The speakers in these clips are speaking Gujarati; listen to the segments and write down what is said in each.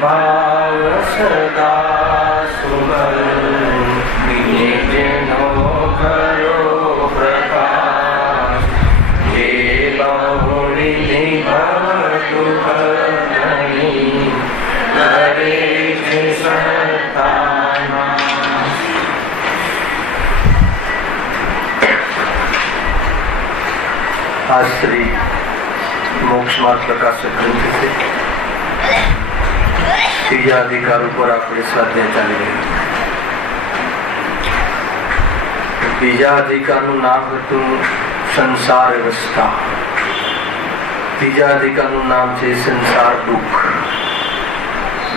भाव सदा सुमर निजनो करो प्रकाश हे बहुड़ी भव दुख नहीं करे सताना। आज श्री मोक्ष मार्ग प्रकाशक ग्रंथ से ત્રીજા અધિકાર ઉપર આપણે સ્વાધ્યાય ચાલી રહ્યું. બીજા અધિકારનું નામ હતું સંસાર અવસ્થા, ત્રીજા અધિકારનું નામ છે સંસાર દુઃખ.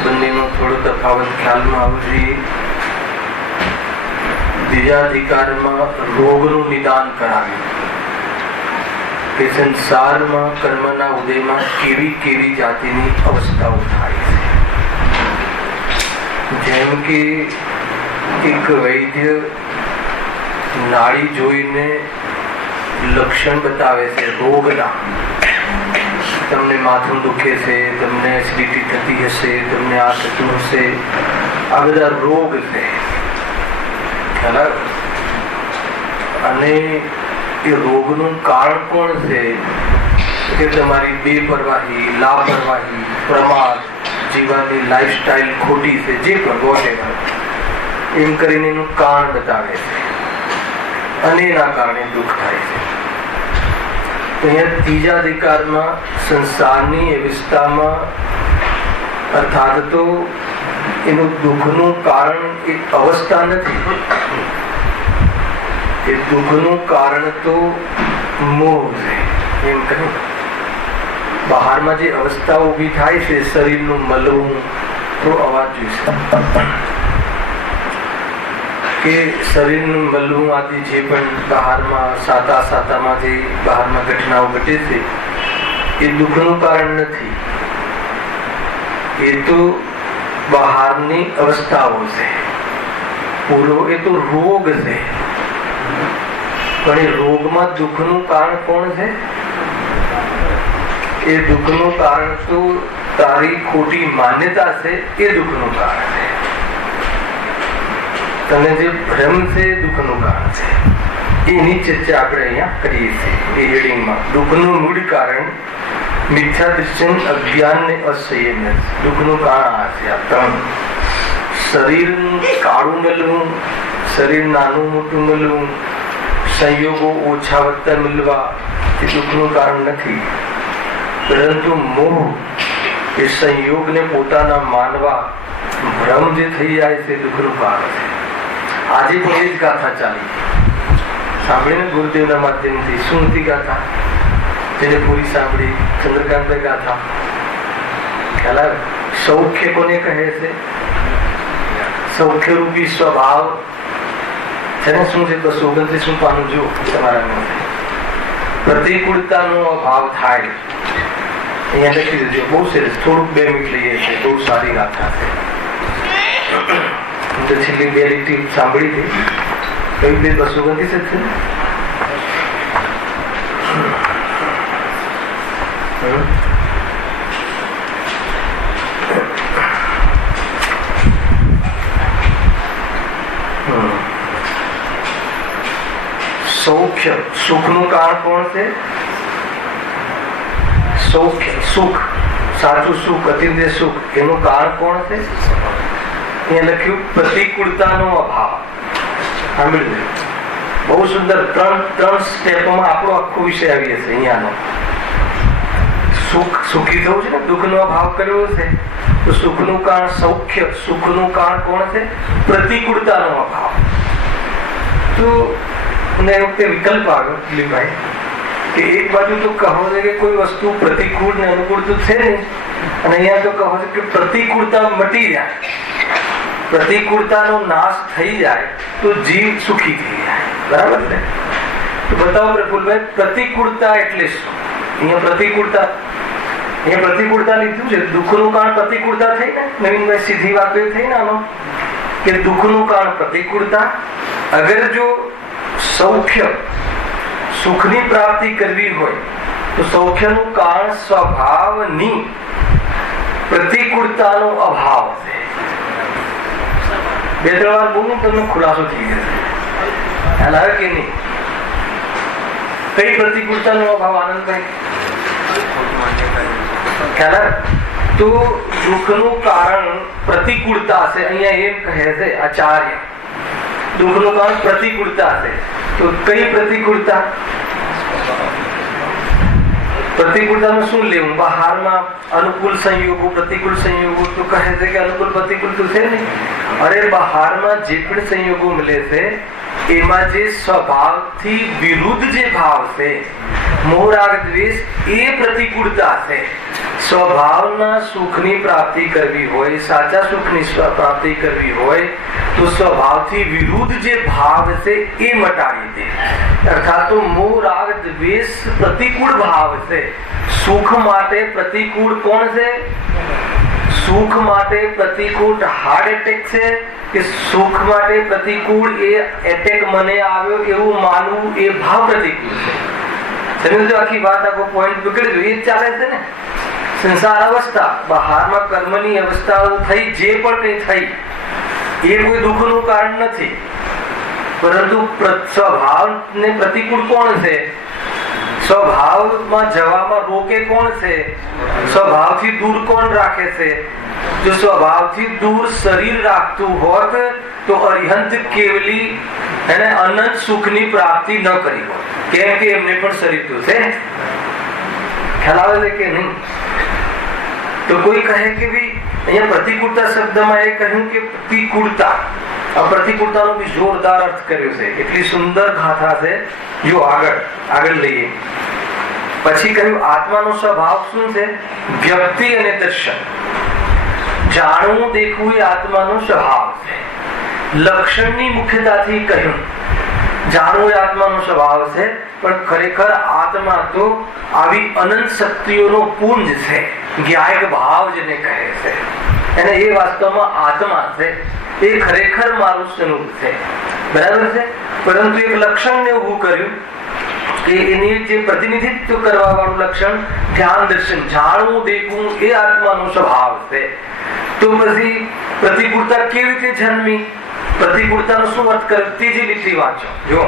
બંનેનો થોડો તફાવત ખ્યાલમાં આવવો જોઈએ. બીજા અધિકારમાં રોગનું નિદાન કરાવ્યું કે સંસારમાં કર્મના ઉદયમાં કેવી કેવી જાતિની અવસ્થાઓ થાય છે. જેમ કે એક વૈદ્ય નાડી જોઈને લક્ષણ બતાવે છે રોગના. તમને માથું દુખે છે, તમને એસિડિટી થતી હશે, તમને આ થતું હશે, આ બધા રોગ છે. અને એ રોગનું કારણ કોણ છે કે તમારી બેપરવાહી, લાપરવાહી, પ્રમાદ, જીવનની લાઈફસ્ટાઈલ ખોટી છે, જે પણ વોટેવર એમ કરીને એનું કારણ બતાવે છે અને એના કારણે દુઃખ થાય છે. અહીંયા ત્રીજા અધિકારમાં સંસારની અવસ્થામાં અર્થાત તો એનું દુઃખનું કારણ એ અવસ્થા નથી, એ દુઃખનું કારણ તો મોહ છે. એમ કહ્યું બહારમાં જે અવસ્થાઓ ઊભી થાય છે, શરીરનું મલવું, તો અવાજ જોઈશે કે શરીરનું મલવું આદિ જે પણ બહારમાં સાતામાં જે બહારમાં ઘટનાઓ ઘટે છે એ દુઃખનું કારણ નથી, એ તો બહારની અવસ્થાઓ છે. પૂરો એ તો રોગ છે. પણ એ રોગમાં દુઃખનું કારણ કોણ છે? એ દુઃખનું કારણ તો તારી ખોટી માન્યતા છે, એ દુઃખનું કારણ છે. તને જે ભ્રમ છે એ દુઃખનું કારણ છે. એની ચર્ચા આપણે અહીંયા કરીએ છીએ એ હેડિંગમાં. દુઃખનું મૂળ કારણ મિથ્યા દર્શન, અજ્ઞાન ને અસંયમ. દુઃખનું કારણ આ છે, આ ત્રણ. શરીર કાળું મળવું, શરીર નાનું મોટું મળવું, સંયોગો ઓછા વધતા મળવા એ દુઃખનું કારણ નથી. પરંતુ મોહ, એ સંયોગને પોતાના માનવા, ભ્રમ જે થઈ જાય છે દુઃખનું કારણ છે. આજે પણ એ જ ગાથા ચાલી સાંભળીને ગુરુદેવના માધ્યમથી. શું હતી ગાથા? જેને પૂરી સાંભળી, ચંદ્રકાંત ગાથા. ખ્યાલ આવે? સૌખ્ય કોને કહે છે? સૌખ્ય રૂપી સ્વભાવ છે ને. શું છે? 229 પાનું જો તમારા પ્રતિકૂળતાનો અભાવ થાય. અહીંયા લખી દેજો. બહુ સરસ. થોડુંક 2 મિનિટ લઈએ છીએ. બહુ સારી ગાથા છે. તો છેલ્લી 2 લીટી સાંભળી હતી. કઈ 229 જ છે. સૌખ્ય, સુખનું કારણ કોણ છે? સૌખ્ય, સુખ, સાચું સુખ, અતિન્દ્રિય સુખ, એનું કારણ કોણ છે? અહીંયા લખ્યું પ્રતિકૂળતાનો અભાવ. સાંભળી બહુ સુંદર. ત્રણ સ્ટેપમાં આપણો આખો વિષય આવી હશે. અહીંયાનો સુખ, સુખી થવું છે ને, દુઃખનો અભાવ કર્યો છે તો સુખનું કારણ સૌખ્ય, સુખનું કારણ કોણ છે? પ્રતિકૂળતાનો અભાવ. તો વિકલ્પ આવ્યો દિલીપભાઈ કે એક બાજુ તો કહો છે કે કોઈ વસ્તુ પ્રતિકૂળ ને અનુકૂળ તો છે નહીં, અને અહીંયા તો કહો છે કે પ્રતિકૂળતા મટી જાય, પ્રતિકૂળતાનો નાશ થઈ જાય તો જીવ સુખી થઈ જાય. બરાબર ને? તો બતાવો પ્રફુલભાઈ, પ્રતિકૂળતા એટલે શું? અહીંયા પ્રતિકૂળતા લીધું છે. દુઃખનું કારણ પ્રતિકૂળતા થઈ ને નવીનભાઈ, સીધી વાત એ થઈ ને આનો કે દુઃખનું કારણ પ્રતિકૂળતા. અગર જો સૌખ્ય સુખની પ્રાપ્તિ કરવી હોય તો સૌખ્યનું કારણ સ્વભાવની પ્રતિકૂળતાનો અભાવ છે. 2-3 વાર બોલું તમને ખુલાસો થઈ જશે. ખ્યાલ આવે કે નહીં? કઈ પ્રતિકૂળતાનો અભાવ આનંદભાઈ? ખ્યાલ આવે? તો દુઃખનું કારણ પ્રતિકૂળતા છે. અહીંયા એમ કહે છે આચાર્ય, દુઃખનું કારણ પ્રતિકૂળતા છે. તો કઈ પ્રતિકૂળતા? પ્રતિકૂળતાનું શું લેવું? બહારમાં અનુકૂળ સંયોગો, પ્રતિકૂળ સંયોગો. તો કહે છે કે અનુકૂળ પ્રતિકૂળ તો છે નહીં. અરે બહારમાં જે પણ સંયોગો મળે છે એમાં જે સ્વભાવથી વિરુદ્ધ જે ભાવ છે, મોહ રાગ દ્વેષ, એ પ્રતિકૂળતા છે. સ્વભાવના સુખની પ્રાપ્તિ કરવી હોય, સાચા સુખની પ્રાપ્તિ કરવી હોય તો સ્વભાવથી વિરુદ્ધ જે ભાવ છે એ મટાડી દે. અર્થાત તો મોહ રાગ દ્વેષ પ્રતિકૂળ ભાવ છે. સુખ માટે પ્રતિકૂળ કોણ છે? સુખ માટે પ્રતિકૂળ હાર્ટ એટેક છે કે સુખ માટે પ્રતિકૂળ એ એટેક મને આવ્યો એવું માનવું, એ ભાવ પ્રતિકૂળ છે. સમજો? આખી વાત આખો પોઈન્ટ પકડી લો. એ ચાલે છે ને સંસાર અવસ્થા. બહારમાં કર્મની અવસ્થાઓ થઈ, જે પણ કઈ થઈ, એ કોઈ દુઃખનું કારણ નથી. પરંતુ સ્વભાવને પ્રતિકૂળ કોણ છે? સ્વભાવમાં જવામાં રોકે કોણ છે? સ્વભાવથી દૂર કોણ રાખે છે? જો સ્વભાવથી દૂર શરીર રાખતું હોત તો અરિહંત કેવલી એને અનંત સુખની પ્રાપ્તિ ન કરી હોત. કેમ કે એમને પણ શરીર તો છે. ખ્યાલ આવે છે કે નહીં? તો કોઈ કહે કે ભાઈ અહીંયા પ્રતિકૂળતા શબ્દમાં એ કહ્યું કે પ્રતિકૂળતા, આ પ્રતિકૂળતાનો બી જોરદાર અર્થ કર્યો છે. એટલી સુંદર ગાથા છે. જો આગળ લઈએ. પછી કહ્યું આત્માનો સ્વભાવ શું છે? વ્યક્તિ અને દર્શન. જાણવું દેખવું એ આત્માનો સ્વભાવ છે. લક્ષણની મુખ્યતાથી કહ્યું જાણવું એ આત્માનો સ્વભાવ છે, પણ ખરેખર આત્મા તો આવી અનંત શક્તિઓનો પુંજ છે. જ્ઞાયક ભાવ જેને કહે છે એને એ વાસ્તવમાં આત્મા છે. એ ખરેખર મારું સ્વરૂપ છે. બરાબર છે? પરંતુ એક લક્ષણને ઊભું કર્યું કે એની જે પ્રતિનિધિત્વ કરવા વાળું લક્ષણ ધ્યાન દર્શન, જાણવું દેખવું એ આત્માનો સ્વભાવ છે. તો પછી પ્રતિકૂળતા કેવી રીતે જન્મી? પ્રતિકૂળતાનો શું અર્થ કરે? ત્રીજી લીટી વાંચો. જો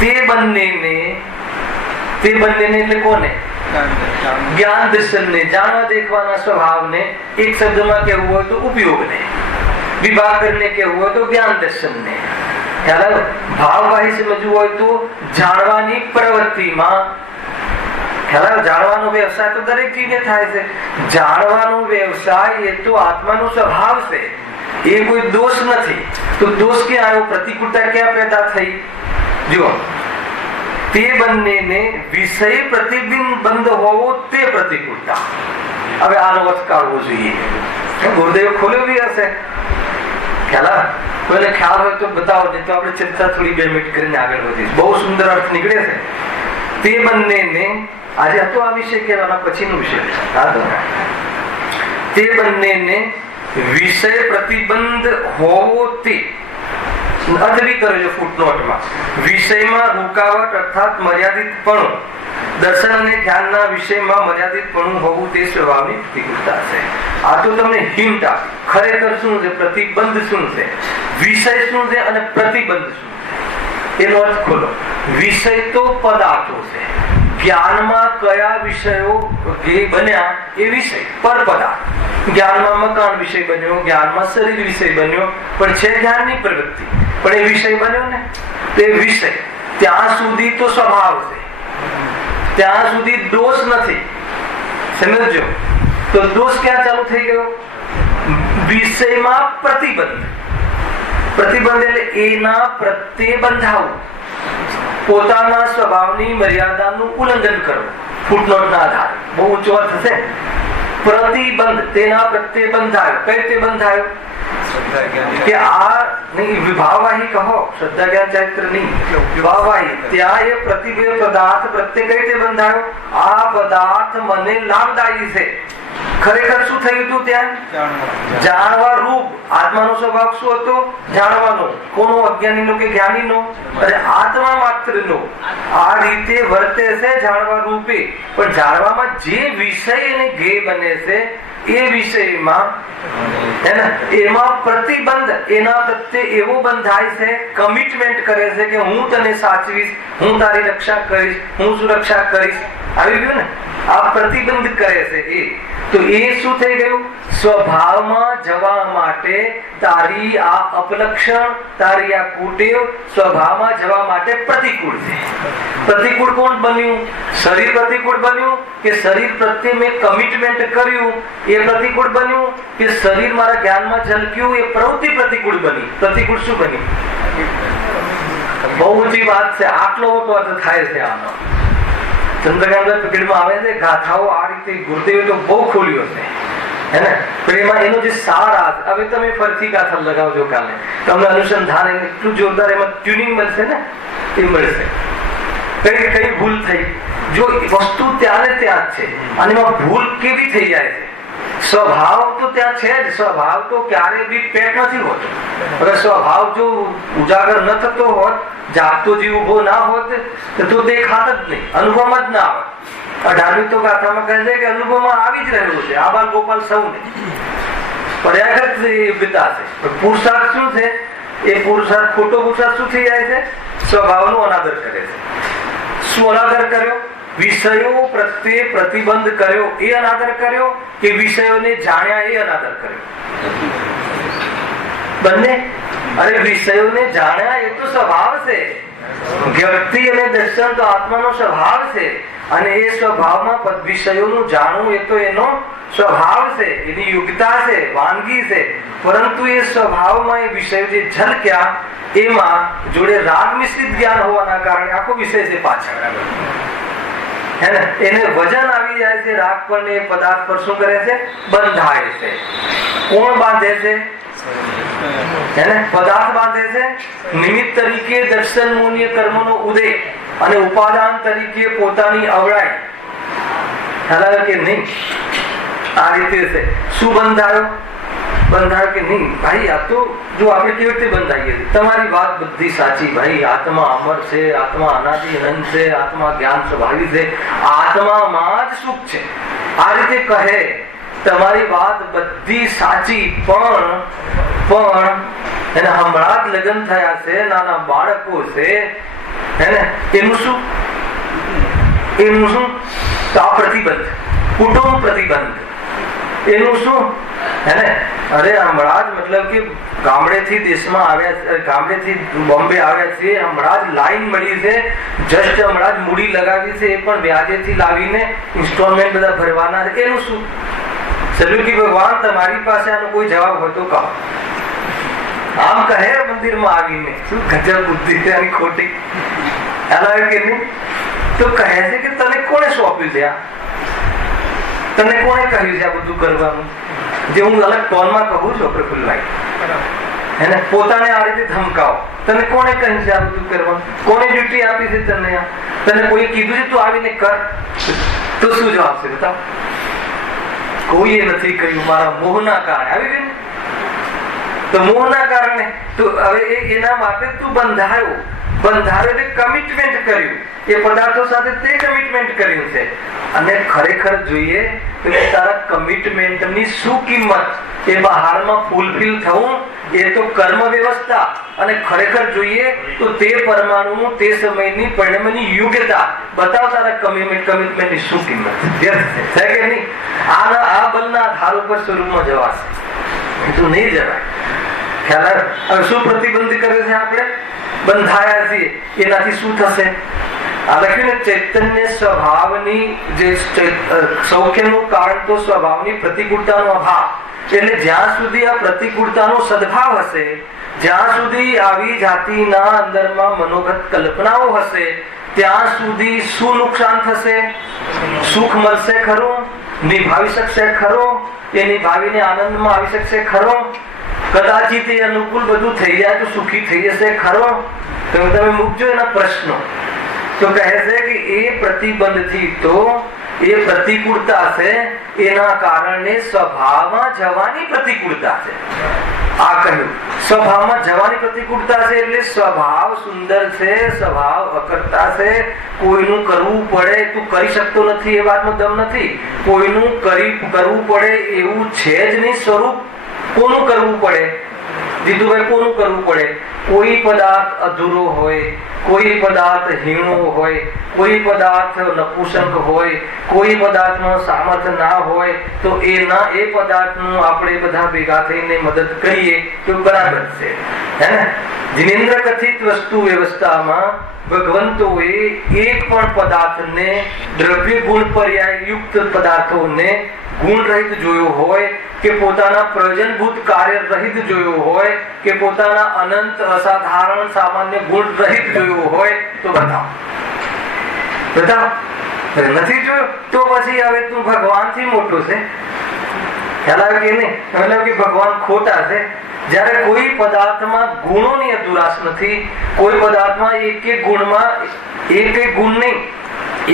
તે બંનેને એટલે કોને? જ્ઞાન દર્શનને, જાણવા દેખવાના સ્વભાવને એક શબ્દમાં કહેવું હોય તો ઉપયોગને, વિભાગ કરીને કહેવું હોય તો જ્ઞાન દર્શનને. ભાવવાહી સમજવું હોય તો જાણવાની પ્રવૃત્તિમાં. જાણવાનો વ્યવસાય તો દરેક ચીજે થાય છે. જાણવાનો વ્યવસાય એ તો આત્માનો સ્વભાવ છે. એ કોઈ દોષ નથી. તો દોષ ક્યાં આવ્યો? પ્રતિકૂળતા ક્યાં પેદા થઈ? જુઓ, તે બંનેને વિષય પ્રતિબંધ હોવો તે પ્રતિકૂળતા. હવે આનો અર્થ કાઢવો જોઈએ. ગુરુદેવ ખોલ્યો બી હશે. કોઈને ખ્યાલ હોય તો બતાવો, નહીં તો આપણે ચર્ચા થોડી 2 મિનિટ કરીને આગળ વધીશ. બહુ સુંદર અર્થ નીકળે છે. તે બંનેને આજે હતો આ વિષય કહેવાના પછીનો વિષય. તે બંનેને વિષય પ્રતિબંધ હોવો તે અર્થ બી કરે છે ફૂટનોટમાં. વિષયમાં રૂકાવટ અર્થાત મર્યાદિતપણું, દર્શન અને ધ્યાનના વિષયમાં મર્યાદિતપણું હોવું તે સ્વભાવની પ્રતિકૂળતા છે. આ તો તમને હિન્ટ આપી. ખરેખર શું છે? પ્રતિબંધ શું છે? વિષય શું છે અને પ્રતિબંધ શું છે? એનો અર્થ ખોલો. વિષય તો પદાર્થો છે. જ્ઞાનમાં કયા વિષયો જે બન્યા એ વિષય પર પદાર્થ. જ્ઞાનમાં મકાન વિષય બન્યો, જ્ઞાનમાં શરીર વિષય બન્યો, પણ છે જ્ઞાનની પ્રવૃત્તિ, પણ એ વિષય બન્યો ને. તે વિષય ત્યાં સુધી તો સ્વભાવ છે, ત્યાં સુધી દોષ નથી. સમજો? તો દોષ ક્યાં ચાલુ થઈ ગયો? વિષયમાં પ્રતિબંધ. પ્રતિબંધ એટલે એના પ્રત્યે બંધાવું, પોતાના સ્વભાવની મર્યાદાનું ઉલ્લંઘન કરવું. ફૂટનોટના આધારે બહુ ઊંચો અર્થ છે. પ્રતિબંધ, તેના પ્રત્યે બંધાયો. કઈ રીતે બંધાયો? કે આ નહીં વિભાવવાહી કહો, શ્રદ્ધા જ્ઞાન ચારિત્ર નહીં, વિભાવવાહી. ત્યાં એ પ્રતિબિંબ પદાર્થ પ્રત્યે કઈ રીતે બંધાયો? આ પદાર્થ મને લાભદાયી છે. ખરેખર શું થયું હતું ત્યાં? જાણવા રૂપ. આત્માનો સ્વભાવ શું હતો? જાણવાનો. કોનો? અજ્ઞાનીનો કે જ્ઞાનીનો? અને આત્મા માત્રનો. આ રીતે વર્તે છે જાણવા રૂપે. પણ જાણવામાં જે વિષય અને જ્ઞેય બને છે એ વિષયમાં એમાં પ્રતિબંધ, એના પ્રત્યે એવો બંધાય છે, કમિટમેન્ટ કરે છે કે હું તને સાચવીશ, હું તારી રક્ષા કરીશ, હું સુરક્ષા કરીશ. આવી ગયું ને? આ પ્રતિબંધ કરે છે એ. તો એ શું થઈ ગયું? સ્વભાવમાં જવા માટે તારી આ અપલક્ષણ, તારી આ કુટેવ સ્વભાવમાં જવા માટે પ્રતિકૂળ છે. પ્રતિકૂળ કોણ બન્યું? શરીર પ્રતિકૂળ બન્યું કે શરીર પ્રત્યે મેં કમિટમેન્ટ કર્યું એ પ્રતિકૂળ બન્યું કે શરીર મારા જ્ઞાનમાં ઝલક્યું એ પ્રવૃત્તિ પ્રતિકૂળ બની? પ્રતિકૂળ શું બની? બહુ ઊંચી વાત છે. આટલો મોટો અર્થ થાય છે આનો. ચંદ્રકાંત પકડમાં આવે છે ગાથાઓ આ રીતે ગુરુદેવે તો બહુ ખોલ્યો છે, હે ને? પણ એમાં એનો જે સાર આ હવે તમે ફરીથી ગાથા લગાવજો કાલે, તમને અનુસંધાન એટલું જોરદાર એમાં ટ્યુનિંગ મળશે ને, એ મળશે. કઈ કઈ ભૂલ થઈ? જો વસ્તુ ત્યાં ને ત્યાં જ છે અને એમાં ભૂલ કેવી થઈ જાય છે? સ્વભાવ તો ત્યાં છે જ. સ્વભાવ તો ક્યારે બી પેટ નથી હોતો. હવે સ્વભાવ જો ઉજાગર ન થતો હોત, જાગતો જીવ ઉભો ના હોત તો દેખાત જ નહીં, અનુભવમાં જ ના આવત. 18મી તો ગાથામાં કહે છે કે અનુભવમાં આવી જ રહ્યું છે આ બાલ ગોપાલ સૌને. પર્યાગત યોગ્યતા છે. પુરુષાર્થ શું છે? એ પુરુષાર્થ, ખોટો પુરુષાર્થ શું થઈ જાય છે? સ્વભાવનો અનાદર કરે છે. શું અનાદર કર્યો? વિષયો પ્રત્યે પ્રતિબંધ કર્યો એ અનાદર કર્યો કે વિષયોને જાણ્યા એ અનાદર કર્યો? બંને. અરે વિષયોને જાણ્યા એ તો સ્વભાવ છે. વ્યક્તિ અને દર્શન તો આત્માનો સ્વભાવ છે અને એ સ્વભાવમાં વિષયોનું જાણવું એ તો એનો સ્વભાવ છે, એની યોગ્યતા છે, વાનગી છે. પરંતુ એ સ્વભાવમાં એ વિષયો જે ઝલક્યા એમાં જોડે રાગ મિશ્રિત જ્ઞાન હોવાના કારણે આખો વિષય છે પાછળ, હે ને? એને વજન આવી જાય છે રાગ પર ને પદાર્થ પર. શું કરે છે? બંધાય છે. કોણ બાંધે છે? એને પદાર્થ બાંધે છે. નિમિત્ત તરીકે દર્શન મૂલ્ય કર્મનો ઉદય અને ઉપાદાન તરીકે પોતાની અવળાઈ. ખ્યાલ કે નહીં? આ રીતે છે. શું બંધાયો? બંધાયો કે નહીં? ભાઈ આ તો જો આપણે કેવી રીતે બંધાઈએ? તમારી વાત બધી સાચી ભાઈ. આત્મા અમર છે, આત્મા અનાદિ અનંત છે, આત્મા જ્ઞાન સ્વભાવી છે, આત્મામાં જ સુખ છે. આ રીતે કહે તમારી વાત બધી સાચી. પણ એને હમણાં જ લગ્ન થયા છે, નાના બાળકો છે, હે ને? એનું શું? એનું શું? તો આ પ્રતિબંધ, કુટુંબ પ્રતિબંધ. એનું શું? હે ને? અરે હમણાં જ મતલબ કે ગામડેથી દેશમાં આવ્યા, ગામડેથી બોમ્બે આવ્યા છે, હમણાં જ લાઈન મળી છે, જસ્ટ હમણાં જ મૂડી લગાવી છે, એ પણ વ્યાજેથી લાવીને ઇન્સ્ટોલમેન્ટ બધા ભરવાના છે. એનું શું? ચલ્યું કે ભગવાન તમારી પાસે આનો કોઈ જવાબ હોય તો કહો. આમ કહે મંદિરમાં આવીને, શું ગજબ બુદ્ધિ છે આની ખોટી. ખ્યાલ કે નહીં? તો કહે છે કે તને કોણે સોંપ્યું છે આ? તને કોણે કહ્યું છે આ બધું કરવાનું? જે હું અલગ ટોનમાં કહું છું પ્રફુલ્લભાઈ, એને પોતાને આ રીતે ધમકાવો. તને કોણે કહ્યું છે આ બધું કરવાનું? કોને ડ્યુટી આપી છે તને? તને કોઈ કીધું છે તું આવીને કર? તો શું જવાબ છે બતાવો? કોઈએ નથી કહ્યું. મારા મોહના કારણે આવી ગયું. તો મોહના કારણે તો હવે એના માટે તું બંધાયો. બંધાયો એટલે કમિટમેન્ટ કર્યું. એ પદાર્થો સાથે તે કમિટમેન્ટ કર્યું છે. અને ખરેખર જોઈએ તો તારા કમિટમેન્ટની શું કિંમત? એ બહારમાં ફૂલફિલ થવું એ તો કર્મ વ્યવસ્થા. અને ખરેખર જોઈએ તો તે પરમાણુનું તે સમયની પરિણમની યોગ્યતા બતાવ. તારા કમિટમેન્ટની શું કિંમત છે કે નહીં? આ બલના આધાર ઉપર સ્વરૂપમાં જવાશે તો નહીં જવાય. ખ્યાલ? હવે શું પ્રતિબંધ કરે છે? આપણે બંધાયા છીએ, એનાથી શું થશે? આ લખ્યું ને ચૈતન્ય સ્વભાવની જે સૌખ્યનું કારણ તો સ્વભાવની પ્રતિકૂળતાનો અભાવ. એટલે જ્યાં સુધી આ પ્રતિકૂળતાનો સદભાવ હશે, જ્યાં સુધી આવી જાતિના અંદરમાં મનોગત કલ્પનાઓ હશે, ત્યાં સુધી શું નુકસાન થશે? સુખ મળશે ખરું? નિભાવી શકશે ખરો? એ નિભાવીને આનંદમાં આવી શકશે ખરો? કદાચિત એ અનુકૂળ બધું થઈ જાય તો સુખી થઈ જશે ખરો? તમે મૂકજો એના પ્રશ્નો. તો કહે છે કે એ પ્રતિબંધથી તો એ પ્રતિકૂળતા છે, એના કારણે સ્વભાવમાં જવાની પ્રતિકૂળતા છે. આ કહ્યું સ્વભાવમાં જવાની પ્રતિકૂળતા છે એટલે સ્વભાવ સુંદર છે, સ્વભાવ અકર્તા છે. કોઈનું કરવું પડે, તું કરી શકતો નથી એ વાતમાં દમ નથી. કોઈનું કરવું પડે એવું છે જ નહીં સ્વરૂપ. કોનું કરવું પડે જીતુભાઈ? કોનું કરવું પડે? કોઈ પદાર્થ અધૂરો હોય, કોઈ પદાર્થ હીણો હોય, કોઈ પદાર્થ નપુંસક હોય, કોઈ પદાર્થમાં સામર્થ્ય ના હોય તો એ પદાર્થનું આપણે બધા ભેગા થઈને મદદ કરીએ તો બરાબર છે, હે ને? જિનેન્દ્ર કથિત વસ્તુ વ્યવસ્થામાં ભગવંતોએ એક પણ પદાર્થને દ્રવ્ય ગુણ પર્યાય યુક્ત પદાર્થોને ગુણ રહિત જોયો હોય કે પોતાના પ્રયોજનભૂત કાર્ય રહિત જોયો હોય કે પોતાના અનંત અસાધારણ સામાન્ય ગુણ રહિત જોયો હોય તો બતાવો. નથી જોયો તો પછી હવે તું ભગવાન થી મોટો છે. ખ્યાલ આવે કે નહીં? મતલબ કે ભગવાન ખોટા છે. જ્યારે કોઈ પદાર્થમાં ગુણોની અધુરાશ નથી, કોઈ પદાર્થમાં એક ગુણ નહીં,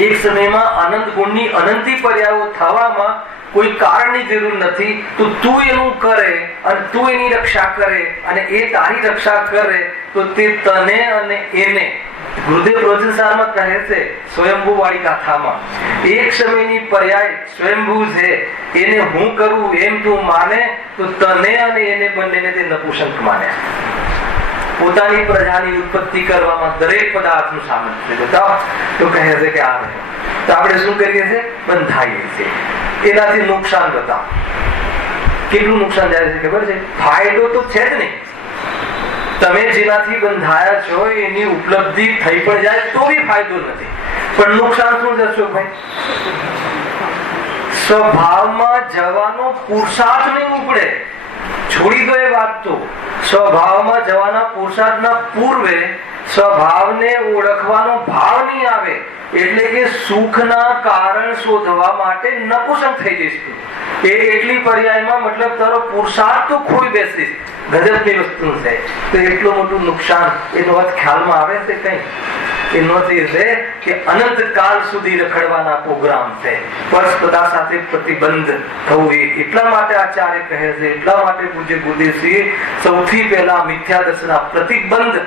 એક સમયમાં અનંત ગુણની અનંતી પર્યાયો થવામાં કોઈ કારણની જરૂર નથી. તો તું એનું કરે અને તું એની રક્ષા કરે અને એ તારી રક્ષા કરે તો તે તને અને એને ગુરુદેવ પ્રોજનસારમાં કહે છે સ્વયંભૂ વાળી ગાથામાં, એક સમયની પર્યાય સ્વયંભૂ છે, એને હું કરું એમ તું માને તો તને અને એને બંનેને તે નપુંસક માને. પોતાની પ્રજાની ઉત્પત્તિ કરવામાં દરેક પદાર્થનું સામર્થ્ય બતાવો તો કહે છે કે આ તો આપણે શું કરીએ છીએ? બંધાઈએ છીએ. એનાથી નુકસાન બતાવો. કેટલું નુકસાન જાય છે ખબર છે? ફાયદો તો છે જ નહીં. તમે જેનાથી બંધાયા છો એની ઉપલબ્ધિ થઈ પણ જાય તો બી ફાયદો નથી. પણ નુકસાન શું જશો ભાઈ? સ્વભાવમાં જવાનો પુરુષાર્થ નહીં ઉપડે. છોડી દો એ વાત. તો સ્વભાવમાં જવાના પુરુષાર્થના પૂર્વે સ્વભાવને ઓળખવાનો ભાવ નહીં આવે એટલે કે સુખના કારણ શોધવા માટે નપુંસક થઈ જઈશ તું. એ એટલી પર્યાયમાં મતલબ તારો પુરુષાર્થ તો ખોઈ બેસીશ. ગજબની વસ્તુ છે. તો એટલું મોટું નુકસાન એનો અર્થ ખ્યાલમાં આવે છે કઈ? એનો અર્થ એ છે કે અનંત કાળ સુધી રખડવાના પ્રોગ્રામ છે. પરસ્પરા સાથે પ્રતિબંધ થવું એ એટલા માટે આચાર્ય કહે છે, એટલા માટે પૂજ્ય ગુરુદેવશ્રીએ સૌથી પહેલા મિથ્યાદર્શના પ્રતિબંધ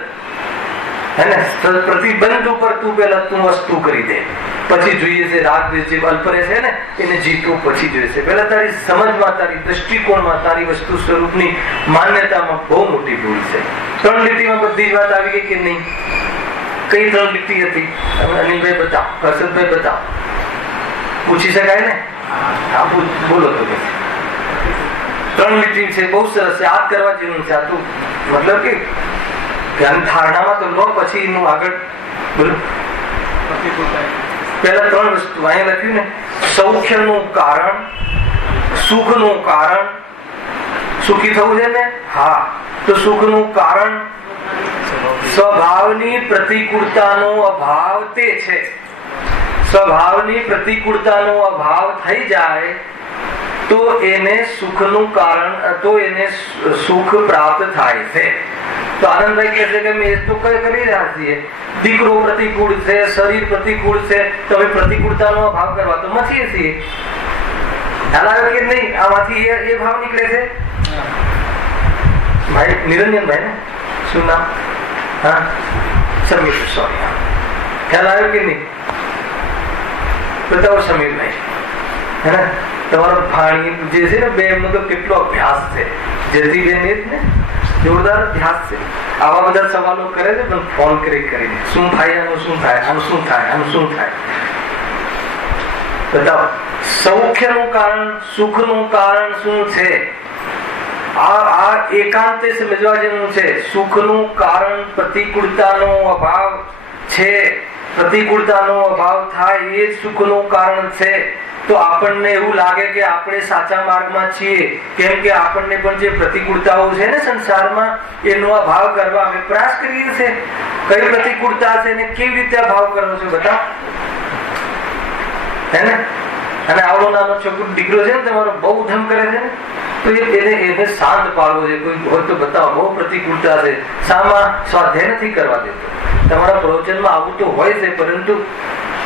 પ્રતિબંધ ઉપર તું પેલા તું વસ્તુ કરી દે, પછી જોઈએ છે રાગ જે અલ્પ રહે છે ને એને જીતવું પછી જોઈએ છે. પેલા તારી સમજમાં, તારી દ્રષ્ટિકોણમાં, તારી વસ્તુ સ્વરૂપની માન્યતામાં બહુ મોટી ભૂલ છે. 3 લીટીમાં બધી વાત આવી ગઈ કે નહીં? કઈ 3 લીટી હતી? અનિલભાઈ બતાવો, હર્ષદભાઈ બતાવો. પૂછી શકાય ને? હા બોલો તો. 3 લીટી છે, બહુ સરસ. યાદ કરવા જેવું છે. આ તું મતલબ કે ધ્યાન ધારણામાં તો લો, પછી એનું આગળ બોલો. પેલા 3 વસ્તુ અહીંયા લખ્યું ને, સૌખ્યનું કારણ, સુખનું કારણ. સુખી થવું છે ને? હા. તો સુખનું કારણ સ્વભાવની પ્રતિકૂળતાનો અભાવ તે છે. સ્વભાવની પ્રતિકૂળતાનો અભાવ થઈ જાય તો એને સુખનું કારણ, તો એને સુખ પ્રાપ્ત થાય છે. તો આનંદભાઈ કહે છે કે મેં તો કઈ કરી રહ્યા છીએ. દીકરો પ્રતિકૂળ છે, શરીર પ્રતિકૂળ છે, તમે પ્રતિકૂળતાનો અભાવ કરવા તો મથીએ છીએ. ખ્યાલ આવ્યો કે નહીં? આમાંથી એ ભાવ નીકળે છે. ભાઈ નિરંજનભાઈ ને શું નામ? હા, સમીર. સોરી. ખ્યાલ આવ્યો કે નહીં? બતાવો સમીરભાઈ. હે ને તમારો ભાણી જે છે ને, બે એમનો તો કેટલો અભ્યાસ છે. જયતીબેન એ જ ને, જોરદાર અભ્યાસ છે. આવા બધા સવાલો કરે છે પણ ફોન કરીને શું થાય, આનું શું થાય, આનું શું થાય, આનું શું થાય. બતાવો સૌખ્યનું કારણ, સુખનું કારણ શું છે? આ એકાંતે સમજવા જેવું છે. સુખનું કારણ પ્રતિકૂળતાનો અભાવ છે. પ્રતિકૂળતાનો અભાવ થાય એ જ સુખનું કારણ છે. તો આપણને એવું લાગે કે આપણે સાચા માર્ગમાં છીએ, કેમ કે આપણને પણ જે પ્રતિકૂળતાઓ છે ને સંસારમાં એનો અભાવ કરવા અમે પ્રયાસ કરીએ છીએ. કઈ પ્રતિકૂળતા છે ને કેવી રીતે અભાવ કરવો છે બતાવો. હે ને? અને આવડો નાનો છોકરો દીકરો છે ને તમારો, બહુ ધમ કરે છે ને, તો એને શાંત પાડવો છે. કોઈ હોય તો બતાવો, બહુ પ્રતિકૂળતા છે, શામાં સ્વાધ્યાય નથી કરવા દેતો. તમારા પ્રવચનમાં આવું તો હોય છે, પરંતુ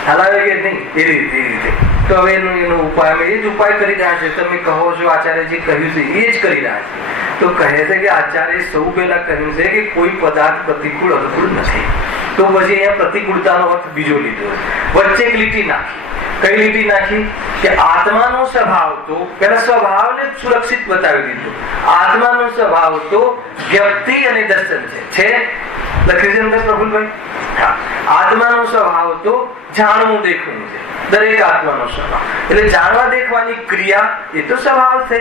હલાવે કે નહીં એ રીતે. તો હવે એનો ઉપાય અમે એ જ ઉપાય કરી રહ્યા છે. તમે કહો છો આચાર્ય જે કહ્યું છે એ જ કરી રહ્યા છે. તો કહે છે કે આચાર્ય સૌ પહેલા કહ્યું છે કે કોઈ પદાર્થ પ્રતિકૂળ અનુકૂળ નથી. તો પછી અહીંયા પ્રતિકૂળતાનો અર્થ બીજો લીધો. વચ્ચે એક લીટી નાખી. કઈ લીટી નાખી? કે આત્માનો સ્વભાવ તો પેલા સ્વભાવને સુરક્ષિત બતાવી દીધો. આત્માનો સ્વભાવ તો વ્યક્તિ અને દર્શન છે. લખી છે અંદર પ્રફુલભાઈ? હા, આત્માનો સ્વભાવ તો જાણવું દેખવું છે. દરેક આત્માનો સ્વભાવ એટલે જાણવા દેખવાની ક્રિયા એ તો સ્વભાવ છે.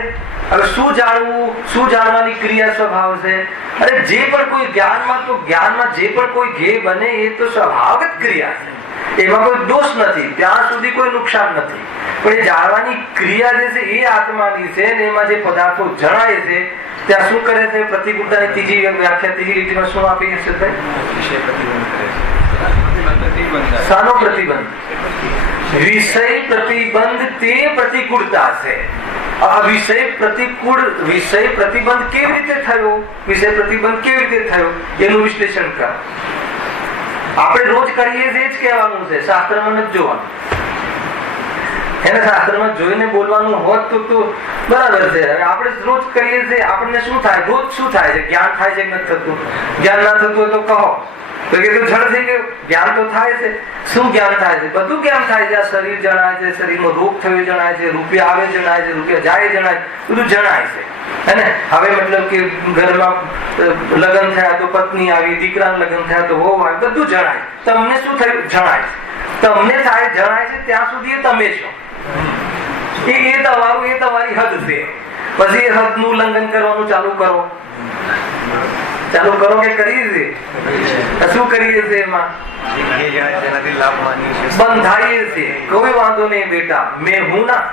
હવે શું જાણવું, શું જાણવાની ક્રિયા સ્વભાવ છે. અરે જે પણ કોઈ જ્ઞાનમાં, તો જ્ઞાનમાં જે પણ કોઈ ધ્યેય બને એ તો સ્વભાવગત ક્રિયા છે. એમાં કોઈ દોષ નથી, ત્યાં સુધી કોઈ નુકસાન નથી. પણ એ જાણવાની ક્રિયા જે છે એ આત્માની છે ને એમાં જે પદાર્થો જણાય છે ત્યાં શું કરે છે? પ્રતિકૂળતાની ત્રીજી વ્યાખ્યા, ત્રીજી લીટીમાં શું આપી છે? શાનો પ્રતિબંધ? વિષય પ્રતિબંધ તે પ્રતિકૂળતા છે. આ વિષય પ્રતિબંધ કેવી રીતે થયો? વિષય પ્રતિબંધ કેવી રીતે થયો એનું વિશ્લેષણ કરો. આપણે રોજ કરીએ છીએ જ કહેવાનું છે, શાસ્ત્રમાં નથી જોવાનું. એને શાસ્ત્રમાં જોઈને બોલવાનું હોત તો બરાબર છે. આપણે રોજ કરીએ છીએ, આપણને શું થાય? રોજ શું થાય છે? જ્ઞાન થાય છે કે નથી થતું? જ્ઞાન ના થતું હોય તો કહો. તો કે જડ થઈ ગયું. જ્ઞાન તો થાય છે. શું જ્ઞાન થાય છે? બધું જ્ઞાન થાય છે. આ શરીર જણાય છે, શરીરમાં રોગ થયો જણાય છે, રૂપિયા આવે જણાય છે, રૂપિયા જાય જણાય, બધું જણાય છે. હે? હવે મતલબ કે ઘરમાં લગ્ન થયા તો પત્ની આવી, દીકરાના લગ્ન થયા તો વહુ આવી, બધું જણાય. તમને શું થયું? જણાય છે. તમને થાય જણાય છે ત્યાં સુધી એ તમે છો. એ તમારું, એ તમારી હદ છે. પછી એ હદનું ઉલ્લંઘન કરવાનું ચાલુ કરો કે કરીએ છીએ? શું કરીએ છીએ? એમાં બંધાઈએ છીએ. કોઈ વાંધો નહીં બેટા, મેં હું ના,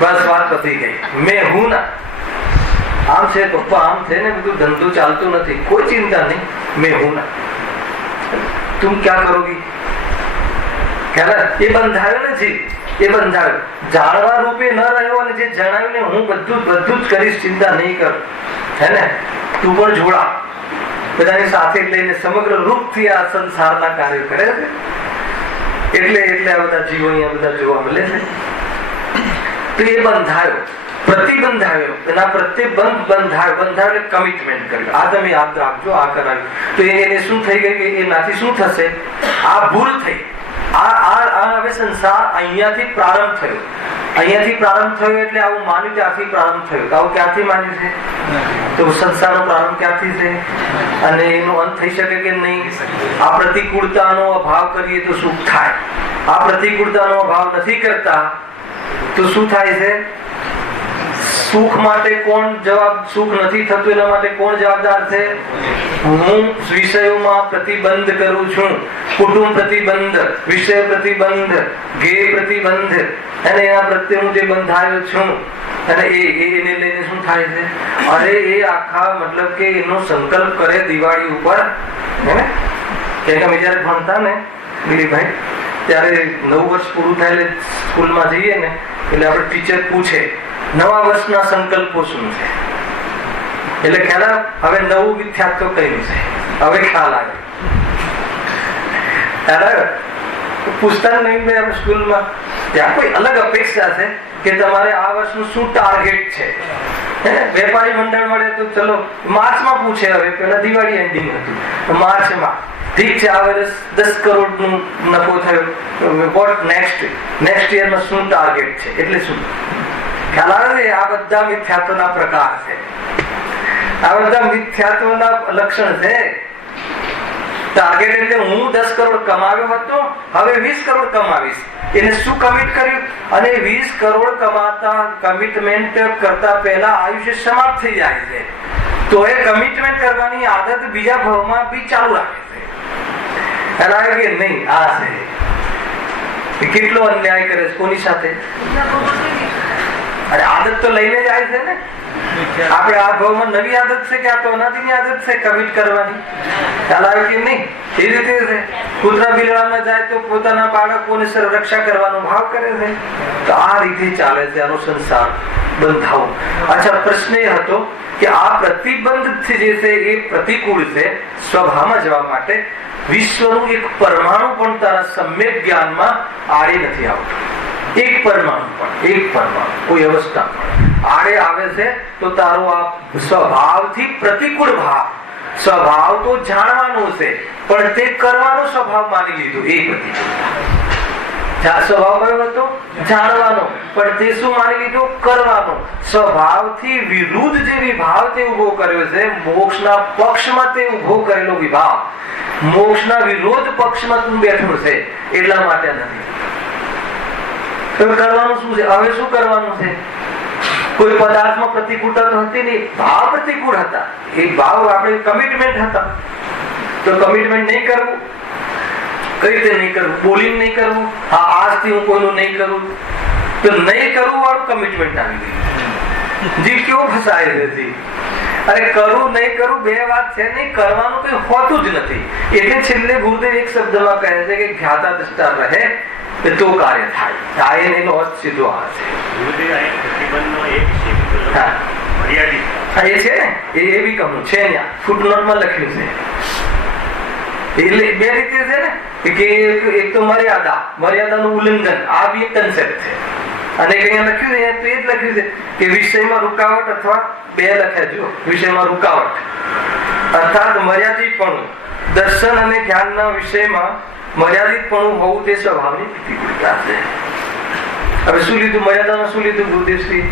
બસ વાત પતી ગઈ. મેં હું ના, આમ છે પપ્પા, આમ છે ને, બધું ધંધો ચાલતું નથી, કોઈ ચિંતા નહીં, મેં હું ના, તું ક્યાં કરોગી? એ બંધાયો નથી. એ બંધાયો જાણવા રૂપે ન રહ્યો, અને જે જણાવ્યું ને હું બધું જ કરીશ, ચિંતા નહીં કર. હે ને? તું પણ જોડા, બધાની સાથે લઈને સમગ્ર રૂપથી આ સંસારના કાર્ય કરે છે. એટલે આ બધા જીવો અહીંયા બધા જોવા મળે છે. તો એ બંધાયો, પ્રતિબંધાયો, એના પ્રત્યે બંધાયો એટલે કમિટમેન્ટ કર્યું. આ તમે યાદ રાખજો, આ કરાવ્યું. તો એને શું થઈ ગયું? એનાથી શું થશે? આ ભૂલ થઈ. હવે સંસાર અહીંયાથી પ્રારંભ થયો. અહીંયાથી પ્રારંભ થયો એટલે આવું માન્યું ત્યાંથી પ્રારંભ થયો. આવું ક્યાંથી માન્યું છે? તો સંસારનો પ્રારંભ ક્યાંથી છે અને એનો અંત થઈ શકે કે નહીં? આ પ્રતિકૂળતાનો અભાવ કરીએ તો સુખ થાય. આ પ્રતિકૂળતાનો અભાવ નથી કરતા તો શું થાય છે? સુખ માટે કોણ સુખ નથી થતું એના માટે કોણ જવાબદાર છે? હું વિષયોમાં પ્રતિબંધ કરું છું. કુટુંબ પ્રતિબંધ, વિષય પ્રતિબંધ, ગેય પ્રતિબંધ, અને એના પ્રત્યે હું જે બંધાયો છું. અને એને લઈને શું થાય છે? અરે એ આખા મતલબ કે એનો સંકલ્પ કરે દિવાળી ઉપર. કે અમે જયારે ભણતા ને દિલીપભાઈ, ત્યારે 9 વર્ષ પૂરું થાય એટલે સ્કૂલમાં જઈએ ને, એટલે આપણે ટીચર પૂછે નવા વર્ષના સંકલ્પો શું છે. એટલે ખ્યાલ હવે નવું મિથ્યાત્વ કર્યું છે. હવે ખ્યાલ આવે. પૂછતા નહીં સ્કૂલમાં, ત્યાં કોઈ અલગ અપેક્ષા છે કે તમારે આ વર્ષનું શું ટાર્ગેટ છે. વેપારી મંડળ મળે તો ચલો માર્ચમાં પૂછે. હવે પેલા દિવાળી એન્ડિંગ હતું, માર્ચમાં ઠીક છે, આ વર્ષ 10 કરોડ નું નફો થયો. વોટ નેક્સ્ટ યરમાં શું ટાર્ગેટ છે? એટલે શું ખ્યાલ આવે? આ બધા મિથ્યાત્વના પ્રકાર છે. આ બધા મિથ્યાત્વના લક્ષણ છે. ટાર્ગેટ એટલે હું 10 કરોડ કમાવ્યો હતો, હવે 20 કરોડ કમાવીશ. એને શું કમિટ કર્યું? અને 20 કરોડ કમાતા કમિટમેન્ટ કરતા પહેલા આયુષ્ય સમાપ્ત થઈ જાય છે. તો એ કમિટમેન્ટ કરવાની આદત બીજા ભાવમાં બી ચાલુ રાખે છે. ખ્યાલ કે નહીં? આ છે કેટલો અન્યાય કરે છે કોની સાથે? અરે આદત તો લઈને જ આવે છે ને. આપણે આ ભાવમાં નવી આદત છે કે આ તો અનાદિની આદત છે કમિટ કરવાની? ખ્યાલ આવે કે નહીં? એ રીતે છે. કૂતરા બિલાડામાં જાય તો પોતાના બાળકોની રક્ષા કરવાનો ભાવ કરે છે. તો આ રીતે ચાલે છે આનો સંસાર. બંધાવું. અચ્છા, પ્રશ્ન એ હતો કે આ પ્રતિબંધ જે છે એ પ્રતિકૂળ છે સ્વભાવમાં જવા માટે. વિશ્વનું એક પરમાણુ પણ તારા સમ્યક જ્ઞાનમાં આડે નથી આવતું. એક પરમાણુ કોઈ અવસ્થા આડે આવે છે તો તારો આ સ્વભાવથી પ્રતિકૂળ ભાવ, સ્વભાવ તો જાણવાનો છે પણ તે કરવાનો સ્વભાવ માની લીધો. એ પ્રતિકૂળતા. સ્વભાવ કયો હતો? જાણવાનો, પણ તે શું માની લીધો? કરવાનો. સ્વભાવથી વિરુદ્ધ જે વિભાવ તે ઉભો કર્યો છે, મોક્ષના પક્ષમાં તે ઉભો કરેલો વિભાવ, મોક્ષના વિરોધ પક્ષમાં તું બેઠો છે, એટલા માટે નથી. તો કરવાનું શું છે? હવે શું કરવાનું છે? કોઈ પદાર્થમાં પ્રતિકૂળતા તો હતી નહીં, ભાવ પ્રતિકૂળ હતા. એ ભાવ આપણે કમિટમેન્ટ હતા. તો કમિટમેન્ટ નહીં કરવું. કઈ રીતે નહીં કરવું? બોલીને નહીં કરવું. હા, આજથી હું કોઈનું નહીં કરું. તો નહીં કરવું વાળું કમિટમેન્ટ આવી ગયું. જીવ કેવો ફસાય છે. અરે કરું નહીં કરું બે વાત છે નહીં, કરવાનું કઈ હોતું જ નથી. એટલે છેલ્લે ગુરુદેવ એક શબ્દમાં કહે છે કે જ્ઞાતા દ્રષ્ટા રહે તો કાર્ય થાય. થાય એનો અર્થ સીધો આ છે. એ છે ને, એ બી કહું છે, ત્યાં ફૂટનોટમાં લખ્યું છે. એટલે બે રીતે છે ને કે એક તો મર્યાદાનું ઉલ્લંઘન, આ બી એક કન્સેપ્ટ છે. અને અહીંયા લખ્યું છે તો એ જ લખ્યું છે કે વિષયમાં રૂકાવટ, અથવા બે લખ્યા જો, વિષયમાં રૂકાવટ અર્થાત મર્યાદિતપણું. દર્શન અને જ્ઞાનના વિષયમાં મર્યાદિતપણું હોવું તે સ્વભાવની પ્રતિકૂળતા છે. હવે શું લીધું મર્યાદામાં? શું લીધું ગુરુદેવશ્રી?